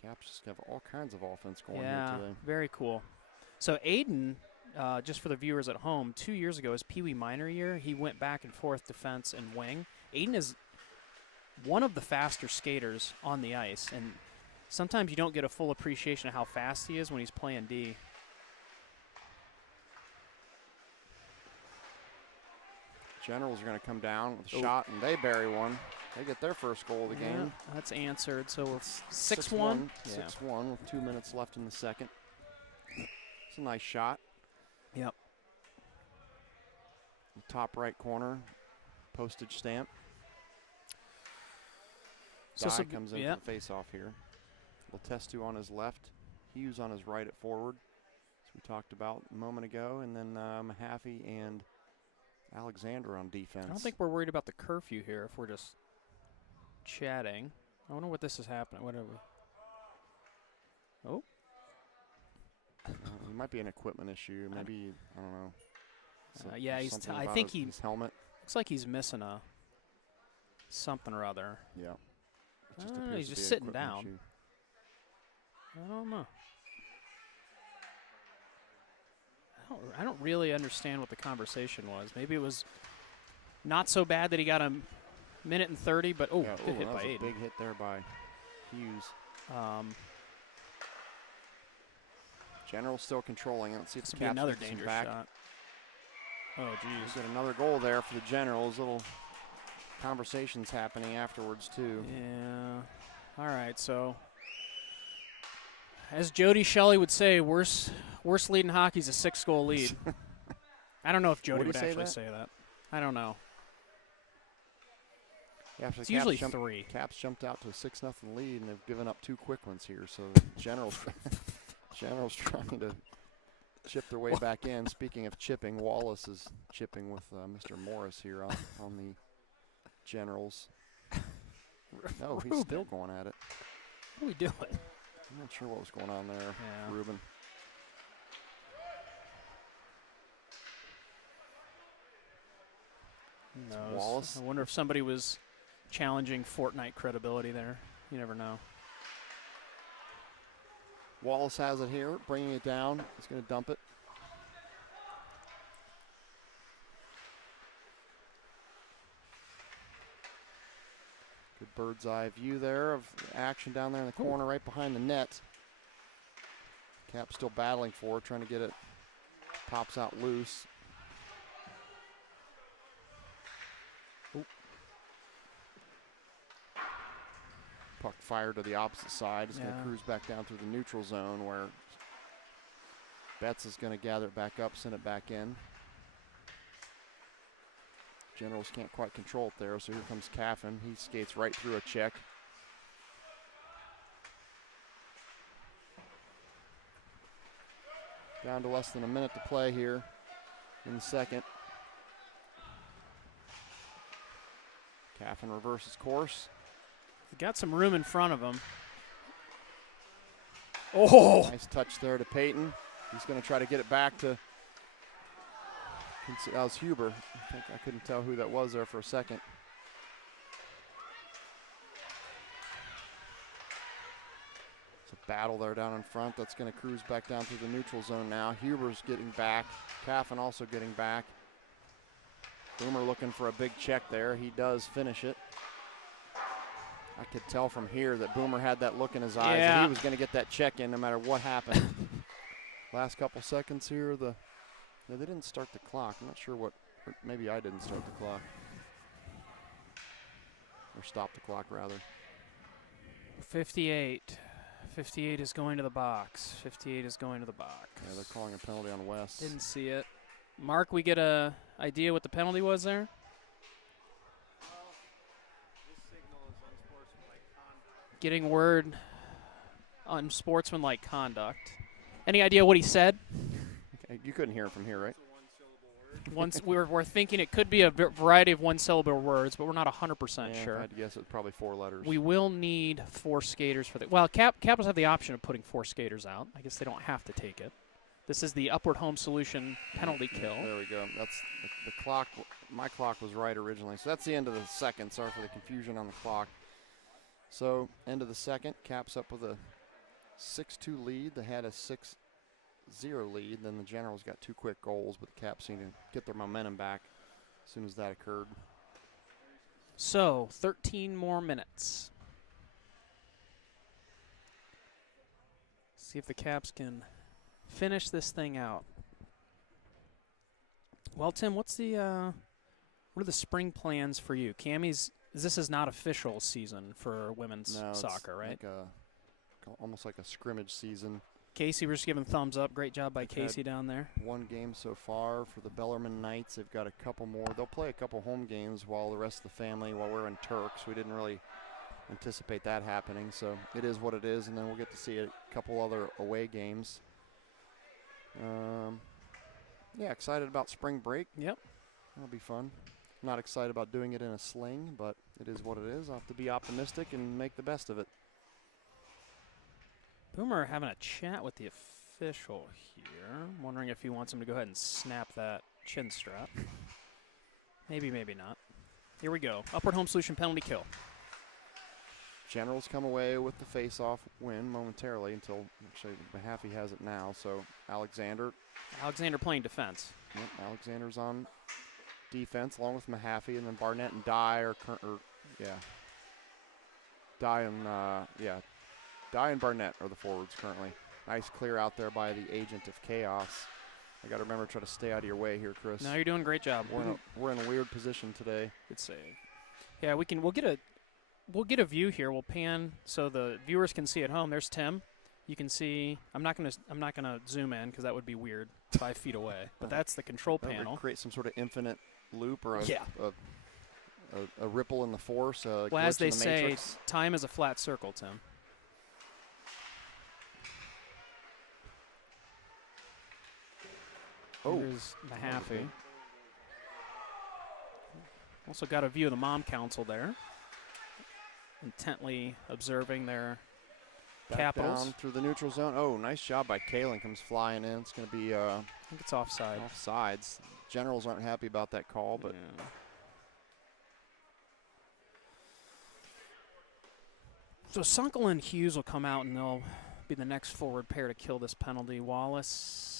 Caps just have all kinds of offense going here today. Very cool. So Aiden, just for the viewers at home, 2 years ago, his Pee Wee minor year, he went back and forth defense and wing. Aiden is one of the faster skaters on the ice, and sometimes you don't get a full appreciation of how fast he is when he's playing D. Generals are going to come down with a shot, and they bury one. They get their first goal of the game. That's answered. So we're 6-1. 6-1. 6-1 with 2 minutes left in the second. It's a nice shot. Yep. Top right corner, postage stamp. So Dye comes in for the face-off here. Letestu on his left. Hughes on his right at forward, as we talked about a moment ago. And then Mahaffey and Alexander on defense. I don't think we're worried about the curfew here if we're just chatting. I wonder what this is happening. What are we? Oh. It might be an equipment issue. Maybe, I don't know. Yeah, I think his helmet. Looks like he's missing a something or other. Yeah. He's just sitting down. Issue. I don't know. I don't really understand what the conversation was. Maybe it was not so bad that he got a minute and 30, but good hit by Aiden. Big hit there by Hughes. General still controlling. Let's see if this the will be Caps another get dangerous back. shot. Oh, geez. Get another goal there for the Generals. Little conversations happening afterwards too. Yeah. All right. So, as Jody Shelley would say, worst lead in hockey is a 6-goal lead. I don't know if Jody Would he would say actually that? say that. I don't know. Yeah, It's usually 3. Caps jumped out to a 6-0 lead, and they've given up 2 quick ones here. So the Generals trying to chip their way back in. Speaking of chipping, Wallace is chipping with Mr. Morris here on the Generals. No, he's still going at it. What are we doing? I'm not sure what was going on there, Yeah. Ruben. Who knows? Wallace. I wonder if somebody was challenging Fortnite credibility there. You never know. Wallace has it here, bringing it down. He's going to dump it. Good bird's eye view there of action down there in the corner right behind the net. Cap still battling for it, trying to get it. Pops out loose. Oop. Puck fired to the opposite side. It's going to cruise back down through the neutral zone where Betts is going to gather it back up, send it back in. Generals can't quite control it there, so here comes Caffin. He skates right through a check. Down to less than a minute to play here in the second. Caffin reverses course. He got some room in front of him. Oh! Nice touch there to Peyton. He's going to try to get it back to. That was Huber. I couldn't tell who that was there for a second. It's a battle there down in front. That's going to cruise back down through the neutral zone now. Huber's getting back. Caffin also getting back. Boomer looking for a big check there. He does finish it. I could tell from here that Boomer had that look in his eyes that he was going to get that check in no matter what happened. Last couple seconds here. No, they didn't start the clock. I'm not sure what, or maybe I didn't start the clock. Or stop the clock, rather. 58. 58 is going to the box. 58 is going to the box. Yeah, they're calling a penalty on West. Didn't see it. Mark, we get a idea what the penalty was there? Getting word unsportsmanlike conduct. Any idea what he said? Okay, you couldn't hear it from here, right? We're thinking it could be a variety of one-syllable words, but we're not 100% sure. If I had to guess, it's probably 4 letters. We will need 4 skaters for the. Well, Capitals have the option of putting 4 skaters out. I guess they don't have to take it. This is the upward home solution penalty kill. There we go. That's the clock. My clock was right originally, so that's the end of the second. Sorry for the confusion on the clock. So end of the second, Caps up with a 6-2 lead. They had a 6-0 lead. Then the Generals got 2 quick goals, but the Caps seemed to get their momentum back as soon as that occurred. So 13 more minutes. See if the Caps can finish this thing out. Well, Tim, what are the spring plans for you? This is not official season for women's soccer, right? Almost like a scrimmage season. Casey, we're just giving thumbs up. Great job by Casey down there. 1 game so far for the Bellarmine Knights. They've got a couple more. They'll play a couple home games while the rest of the family, while we're in Turks. We didn't really anticipate that happening, so it is what it is, and then we'll get to see a couple other away games. Yeah, excited about spring break. Yep. That'll be fun. Not excited about doing it in a sling, but it is what it is. I'll have to be optimistic and make the best of it. Boomer having a chat with the official here. I'm wondering if he wants him to go ahead and snap that chin strap. Maybe, maybe not. Here we go. Upward home solution penalty kill. Generals come away with the face-off win momentarily until actually Mahaffey has it now. So Alexander playing defense. Yep, Alexander's on defense along with Mahaffey, and then Barnett and Dye Dye and Barnett are the forwards currently. Nice clear out there by the agent of chaos. I got to remember to try to stay out of your way here, Chris. No, you're doing a great job. We're in a weird position today. Good save. Yeah, we'll get a view here. We'll pan so the viewers can see at home. There's Tim. You can see. I'm not gonna zoom in because that would be weird, 5 feet away. But that's the control That would panel. create some sort of infinite loop or Yeah. a ripple in the force. Well, glitch as they in the say, matrix. time is a flat circle, Tim. Oh, Here's Mahaffey. Also got a view of the mom council there, intently observing their back capitals. down through the neutral zone. Oh, nice job by Kalen. Comes flying in. It's going to be I think it's offside. offsides. Generals aren't happy about that call, but Yeah. So Sunkel and Hughes will come out, and they'll be the next forward pair to kill this penalty. Wallace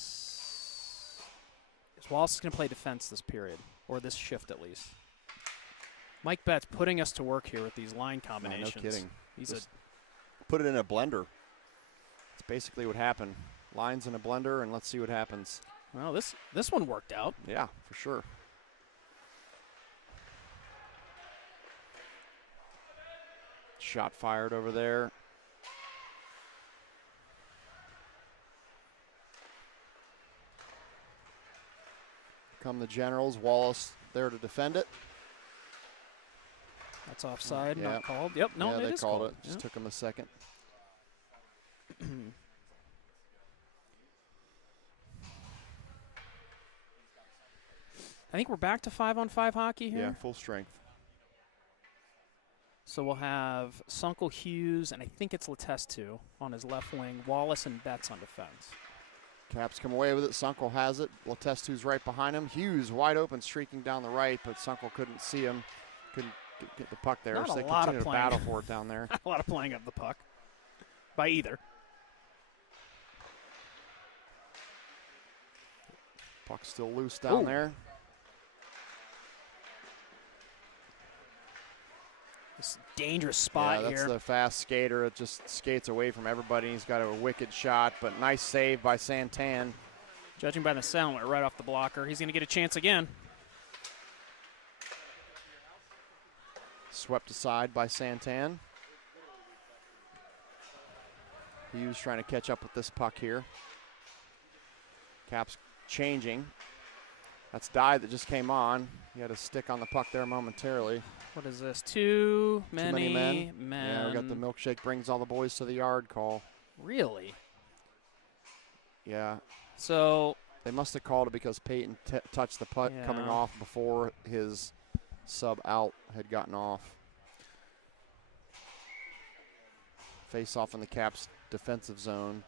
is going to play defense this period, or this shift at least. Mike Betts putting us to work here with these line combinations. no kidding. He's Just put it in a blender. That's basically what happened. Lines in a blender, and let's see what happens. well, this one worked out. Yeah, for sure. Shot fired over there. Come the Generals. Wallace there to defend it. That's offside, Yeah. not called. Yep, no, yeah, it they is called called. it. Just took them a second. I think we're back to 5-on-5 hockey here. Yeah, full strength. So we'll have Sunkel, Hughes, and I think it's Letestu on his left wing. Wallace and Betts on defense. Caps come away with it. Sunkel has it. Letestu's right behind him. Hughes wide open, streaking down the right, but Sunkel couldn't see him. Couldn't get the puck there. Not so a they lot of continue to playing. battle for it down there. A lot of playing of the puck by either. Puck still loose down Ooh. there. This dangerous spot yeah, that's here. the fast skater. It just skates away from everybody. He's got a wicked shot, but nice save by Santan. Judging by the sound, went right off the blocker. He's going to get a chance again. Swept aside by Santan. Hughes trying to catch up with this puck here. Caps changing. That's Dye that just came on. He had a stick on the puck there momentarily. What is this? Too many men. men. Yeah, we got the milkshake brings all the boys to the yard call. Really? Yeah, So, they must have called it because Peyton touched the puck coming Yeah. off before his sub out had gotten off. Face off in the Caps defensive zone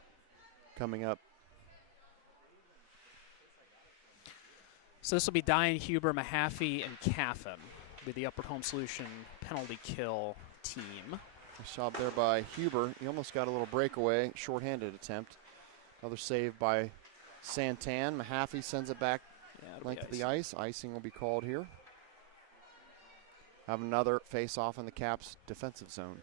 coming up. so this will be Diane, Huber, Mahaffey, and Caffin with the Upward Home Solution penalty kill team. Nice job there by Huber. He almost got a little breakaway, shorthanded attempt. Another save by Santan. Mahaffey sends it back Yeah, it'll length of be the ice. Icing will be called here. Have another face-off in the Caps defensive zone.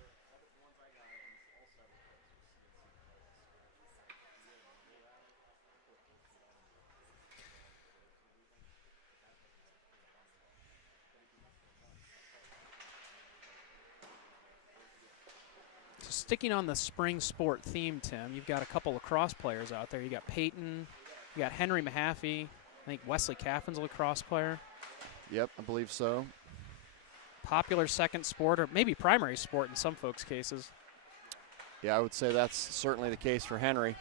So sticking on the spring sport theme, Tim, you've got a couple lacrosse players out there. You got Peyton, you got Henry Mahaffey. I think Wesley Caffin's a lacrosse player. Yep, I believe so. Popular second sport, or maybe primary sport in some folks' cases. Yeah, I would say that's certainly the case for Henry.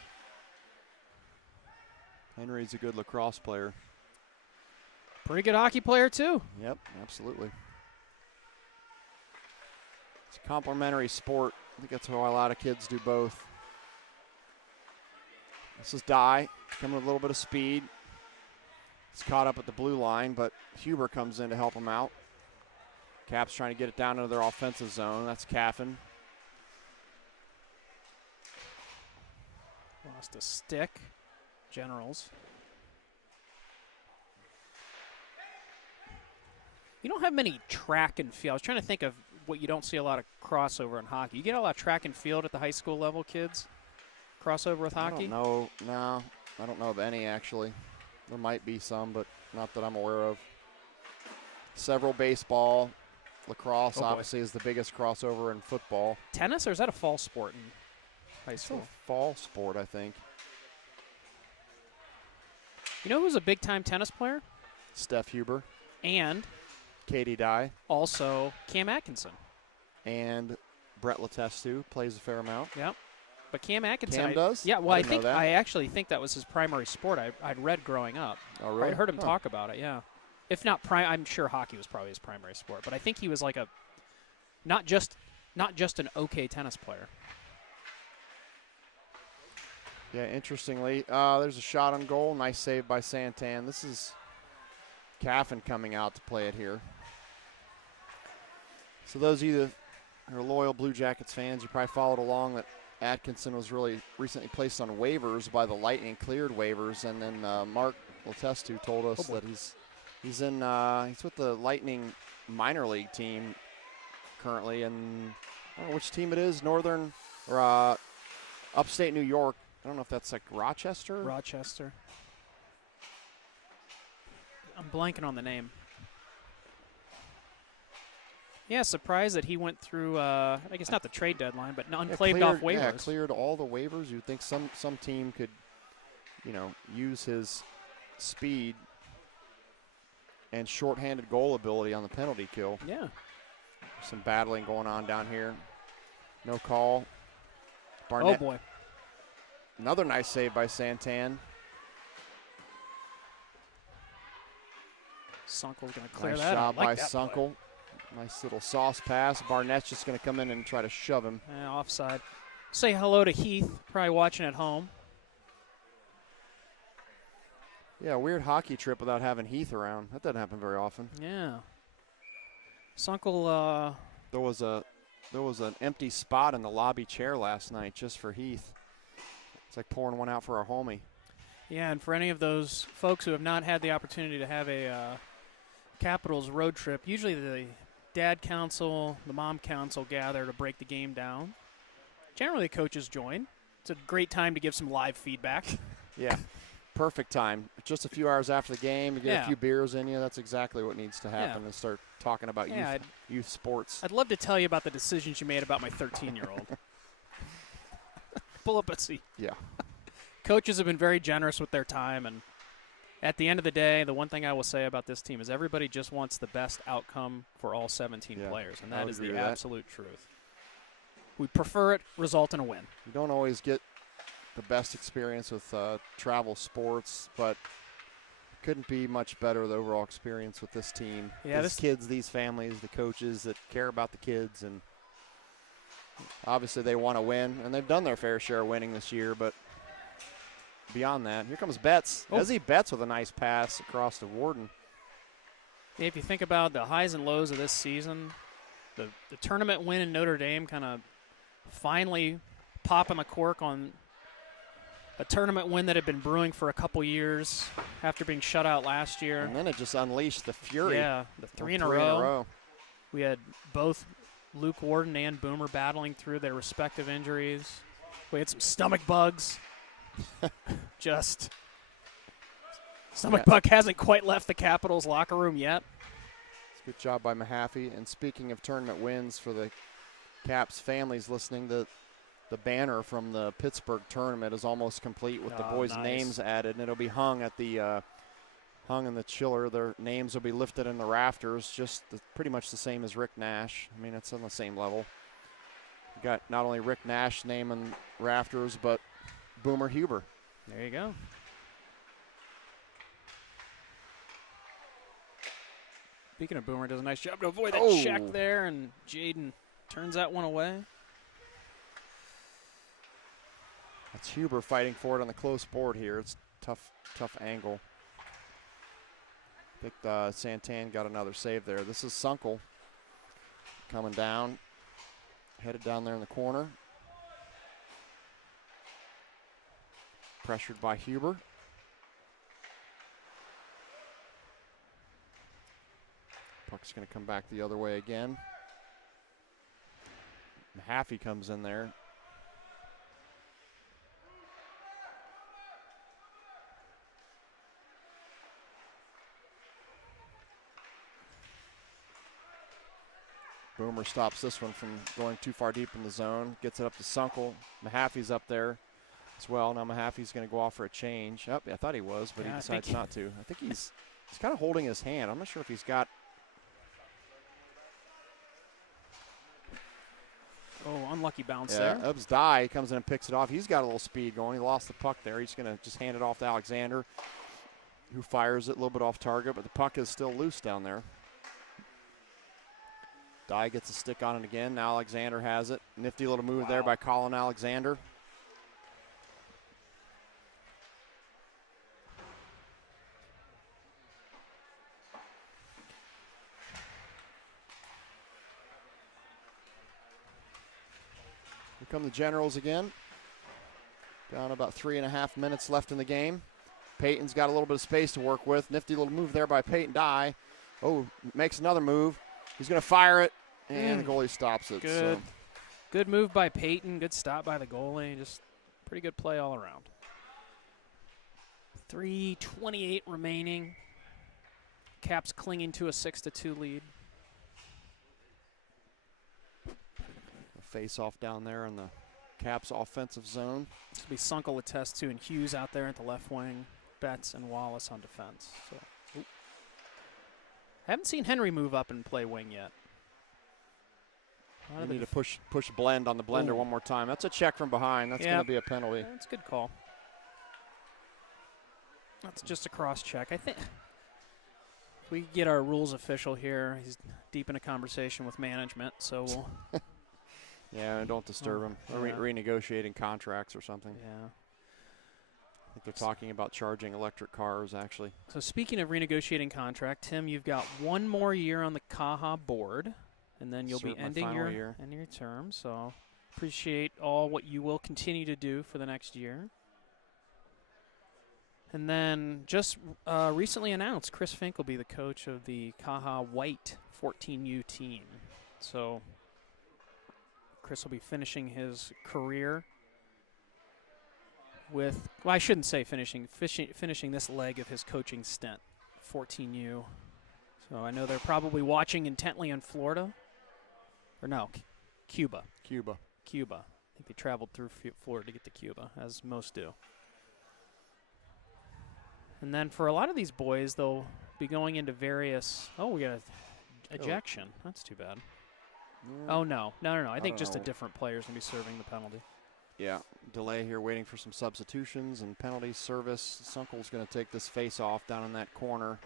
Henry's a good lacrosse player. Pretty good hockey player, too. Yep, absolutely. It's a complementary sport. I think that's why a lot of kids do both. This is Dye, coming with a little bit of speed. He's caught up at the blue line, but Huber comes in to help him out. Caps trying to get it down into their offensive zone. That's Caffin. Lost a stick. Generals. You don't have many track and field. I was trying to think of what you don't see a lot of crossover in hockey. You get a lot of track and field at the high school level, kids? Crossover with hockey? I don't know. No, I don't know of any, actually. There might be some, but not that I'm aware of. Several baseball. Lacrosse, Oh, boy. obviously, is the biggest crossover in football. Tennis, or is that a fall sport in high It's a school. fall sport, I think. You know who's a big-time tennis player? Steph Huber, And Katie Dye, also Cam Atkinson. and Brett Letestu plays a fair amount. Yep. But Cam Atkinson. Cam does? Yeah, well, I I didn't know think that. I actually think that was his primary sport I'd read growing up. Oh, really? I heard him Huh. talk about it, yeah. If not I'm sure hockey was probably his primary sport, but I think he was like not just an okay tennis player. Yeah, interestingly, there's a shot on goal. Nice save by Santan. This is Caffin coming out to play it here. So those of you that are loyal Blue Jackets fans, you probably followed along that Atkinson was really recently placed on waivers by the Lightning, cleared waivers, and then Mark Letestu told us that he's with the Lightning minor league team currently, and I don't know which team it is, Northern or upstate New York. I don't know if that's like Rochester. Rochester. I'm blanking on the name. Yeah, surprised that he went through, I guess not the trade deadline, but unclaimed off waivers. Yeah, cleared all the waivers. You'd think some team could, use his speed and shorthanded goal ability on the penalty kill. Yeah. Some battling going on down here. No call. Barnett. Oh, boy. Another nice save by Santan. Sunkel's going to clear Nice that job out. Like by that play. Sunkel. Nice little sauce pass. Barnett's just going to come in and try to shove him. Offside. Say hello to Heath, probably watching at home. Yeah, weird hockey trip without having Heath around. That doesn't happen very often. Yeah. Sunkel, There was an empty spot in the lobby chair last night just for Heath. It's like pouring one out for our homie. yeah, and for any of those folks who have not had the opportunity to have a Capitals road trip, usually the dad council, the mom council gather to break the game down. Generally, coaches join. It's a great time to give some live feedback. Yeah, perfect time. Just a few hours after the game, you get Yeah. a few beers in you. That's exactly what needs to happen Yeah. and start talking about Yeah, youth sports. I'd love to tell you about the decisions you made about my 13-year-old. Pull up a seat. Yeah. Coaches have been very generous with their time, and at the end of the day, the one thing I will say about this team is everybody just wants the best outcome for all 17 Yeah, players, and I that would is agree the with that. absolute truth. We prefer it result in a win. You don't always get the best experience with travel sports, but couldn't be much better the overall experience with this team. Yeah, these kids, these families, the coaches that care about the kids, and obviously they want to win, and they've done their fair share of winning this year, but beyond that, here comes Betts. Oh. Ezzy Betts with a nice pass across to Warden. If you think about the highs and lows of this season, the tournament win in Notre Dame kind of finally popping the cork on a tournament win that had been brewing for a couple years after being shut out last year. And then it just unleashed the fury. Yeah, the three in a row. We had both Luke Warden and Boomer battling through their respective injuries. We had some stomach bugs. Stomach bug hasn't quite left the Capitals locker room yet. Good job by Mahaffey. And speaking of tournament wins for the Caps families listening, the banner from the Pittsburgh tournament is almost complete with the boys' nice. names added, and it'll be hung at the hung in the chiller. Their names will be lifted in the rafters, pretty much the same as Rick Nash. I mean, it's on the same level. You got not only Rick Nash name in rafters, but Boomer Huber. There you go. Speaking of Boomer, does a nice job to avoid that check there, and Jaden turns that one away. That's Huber fighting for it on the close board here. It's tough angle. I think Santan got another save there. This is Sunkel coming down, headed down there in the corner. Pressured by Huber. Puck's going to come back the other way again. Mahaffey comes in there. Boomer stops this one from going too far deep in the zone. Gets it up to Sunkel. Mahaffey's up there as well. Now Mahaffey's going to go off for a change. Oh, I thought he was, but he decides not to. I think he's kind of holding his hand. I'm not sure if he's got. Oh, unlucky bounce Yeah, there. Ubbs Dye comes in and picks it off. He's got a little speed going. He lost the puck there. He's going to just hand it off to Alexander, who fires it a little bit off target, but the puck is still loose down there. Dye gets a stick on it again. Now Alexander has it. Nifty little move there by Colin Alexander. Here come the Generals again. Down about 3.5 minutes left in the game. Peyton's got a little bit of space to work with. Nifty little move there by Peyton Dye. Oh, makes another move. He's going to fire it, and the goalie stops it. Good. So. Good move by Peyton. Good stop by the goalie. Just pretty good play all around. 3:28 remaining. Caps clinging to a 6-2 lead. Face off down there in the Caps offensive zone. This will be Sunkel with test 2 and Hughes out there at the left wing. Betts and Wallace on defense. So, haven't seen Henry move up and play wing yet. We need to push blend on the blender one more time. That's a check from behind. That's going to be a penalty. That's a good call. That's just a cross check. I think we get our rules official here. He's deep in a conversation with management, so we'll. Yeah, don't disturb him. Renegotiating contracts or something. Yeah. I think they're talking about charging electric cars, actually. So speaking of renegotiating contract, Tim, you've got one more year on the Caja board, and then you'll be ending your term. So appreciate all what you will continue to do for the next year. And then just recently announced, Chris Fink will be the coach of the Caja White 14U team. So Chris will be finishing his career with, well, I shouldn't say finishing this leg of his coaching stint, 14U. So I know they're probably watching intently in Florida. Or no, Cuba. Cuba. I think they traveled through Florida to get to Cuba, as most do. And then for a lot of these boys, they'll be going into various, we got ejection. That's too bad. Oh, no. I think just a different player's going to be serving the penalty. Yeah, delay here, waiting for some substitutions and penalty service. Sunkel's going to take this face off down in that corner.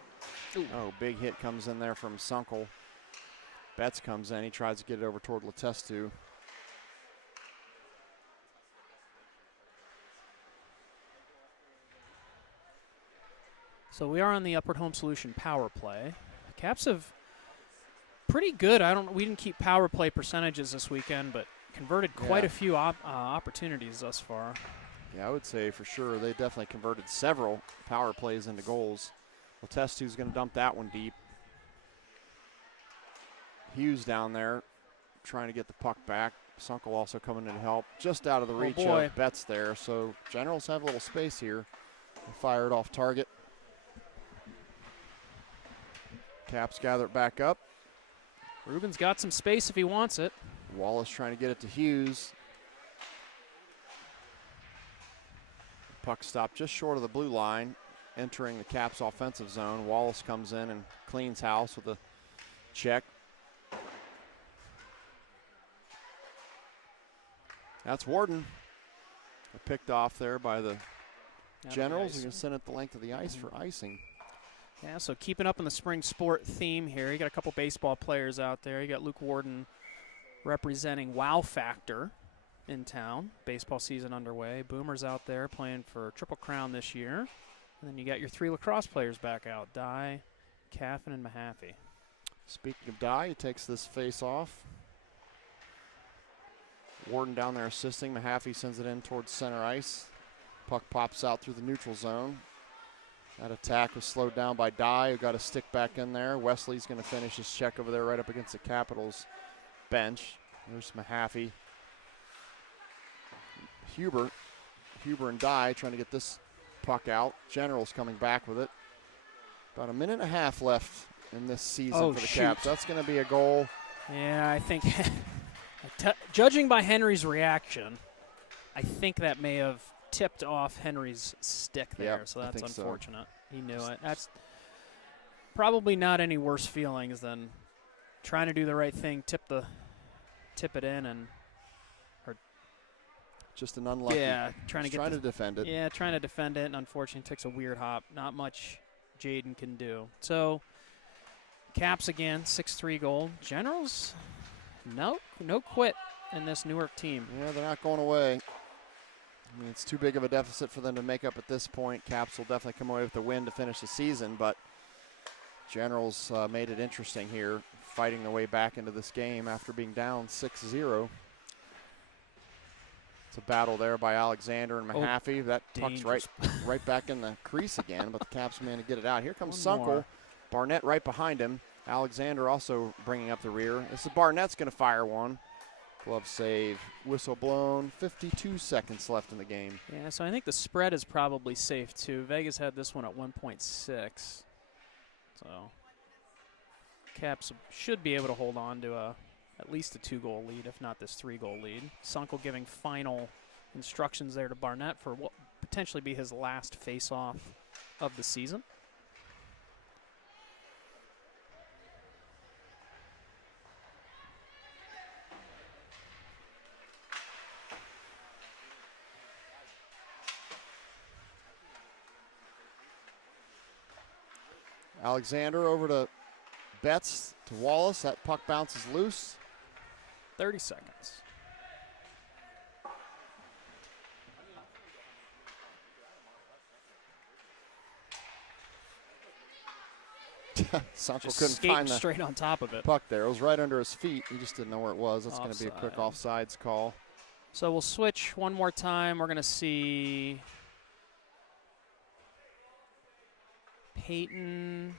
Ooh. Oh, big hit comes in there from Sunkel. Betts comes in. He tries to get it over toward Letestu. So we are on the Upward Home Solution power play. Caps have pretty good. We didn't keep power play percentages this weekend, but converted quite a few opportunities thus far. Yeah, I would say for sure they definitely converted several power plays into goals. Letestu's going to dump that one deep. Hughes down there trying to get the puck back. Sunkel also coming in to help. Just out of the reach of Betts there. So Generals have a little space here. Fired off target. Caps gather it back up. Ruben's got some space if he wants it. Wallace trying to get it to Hughes. Puck stopped just short of the blue line, entering the Caps offensive zone. Wallace comes in and cleans house with a check. That's Warden. Picked off there by the Generals. They're going to send it the length of the ice for icing. Yeah, so keeping up on the spring sport theme here. You got a couple baseball players out there. You got Luke Warden representing Wow Factor in town. Baseball season underway. Boomer's out there playing for Triple Crown this year. And then you got your 3 lacrosse players back out. Dye, Caffin, and Mahaffey. Speaking of Dye, he takes this face off. Warden down there assisting. Mahaffey sends it in towards center ice. Puck pops out through the neutral zone. That attack was slowed down by Dye, who got a stick back in there. Wesley's going to finish his check over there right up against the Capitals bench. There's Mahaffey. Huber and Dye trying to get this puck out. Generals coming back with it. About a minute and a half left in this season for the Caps. That's going to be a goal Yeah, I think, judging by Henry's reaction, I think that may have tipped off Henry's stick there, Yep, so I that's think so. unfortunate. He knew it. That's probably not any worse feelings than trying to do the right thing, tip it in, and just an unlucky. yeah, trying to defend it. Yeah, trying to defend it, and unfortunately takes a weird hop. Not much Jaden can do. So Caps again, 6-3 goal. Generals, no quit in this Newark team. Yeah, they're not going away. I mean, it's too big of a deficit for them to make up at this point. Caps will definitely come away with the win to finish the season, but Generals made it interesting here, fighting their way back into this game after being down 6-0. It's a battle there by Alexander and Mahaffey. That puck's right back in the crease again, but the Caps managed to get it out. Here comes Sunkel. Barnett right behind him. Alexander also bringing up the rear. This is Barnett's going to fire one. Glove save, whistle blown, 52 seconds left in the game. Yeah, so I think the spread is probably safe too. Vegas had this one at 1.6. So Caps should be able to hold on to at least a 2-goal lead, if not this 3-goal lead. Sunkel giving final instructions there to Barnett for what potentially be his last face-off of the season. Alexander over to Betts to Wallace. That puck bounces loose. 30 seconds. Sunkel couldn't find the straight on top of it. Puck there. It was right under his feet. He just didn't know where it was. That's going to be a quick offsides call. So we'll switch one more time. We're going to see Peyton,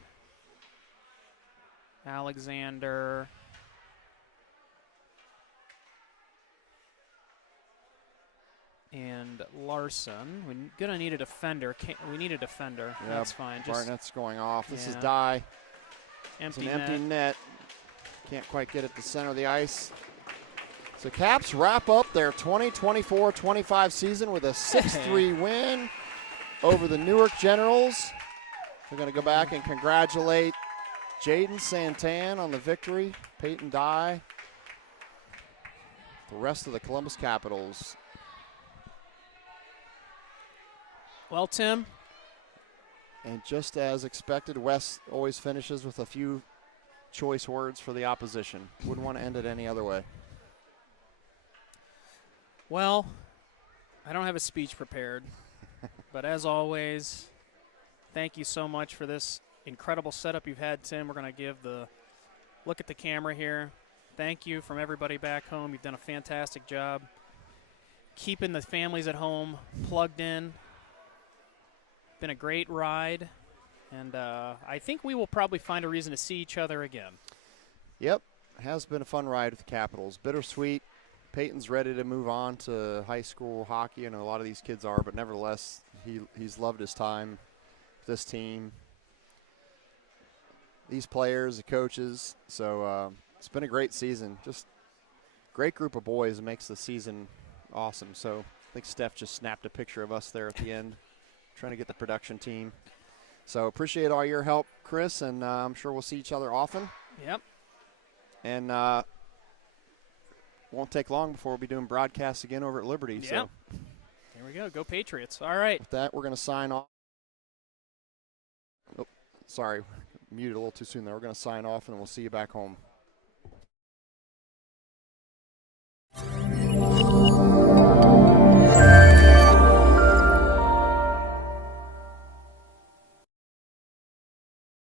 Alexander, and Larson. We're going to need a defender. We need a defender. Yeah, that's fine. Barnett's going off. This is Dye. It's an empty net. Can't quite get it to center of the ice. So Caps wrap up their 2024-25 season with a 6-3 win over the Newark Generals. We're going to go back and congratulate Jaden Santan on the victory, Peyton Dye, the rest of the Columbus Capitals. Well, Tim. And just as expected, Wes always finishes with a few choice words for the opposition. Wouldn't want to end it any other way. Well, I don't have a speech prepared, but as always, thank you so much for this incredible setup you've had, Tim. We're going to give the look at the camera here. Thank you from everybody back home. You've done a fantastic job keeping the families at home plugged in. Been a great ride, and I think we will probably find a reason to see each other again. Yep, has been a fun ride with the Capitals. Bittersweet. Peyton's ready to move on to high school hockey, and a lot of these kids are, but nevertheless, he's loved his time with this team, these players, the coaches. So it's been a great season. Just great group of boys makes the season awesome. So I think Steph just snapped a picture of us there at the end, trying to get the production team. So appreciate all your help, Chris, and I'm sure we'll see each other often. Yep. And won't take long before we'll be doing broadcasts again over at Liberty. Yep. So There we go. Go Patriots. All right. with that, we're going to sign off. Oh, sorry, muted a little too soon there. We're going to sign off, and we'll see you back home.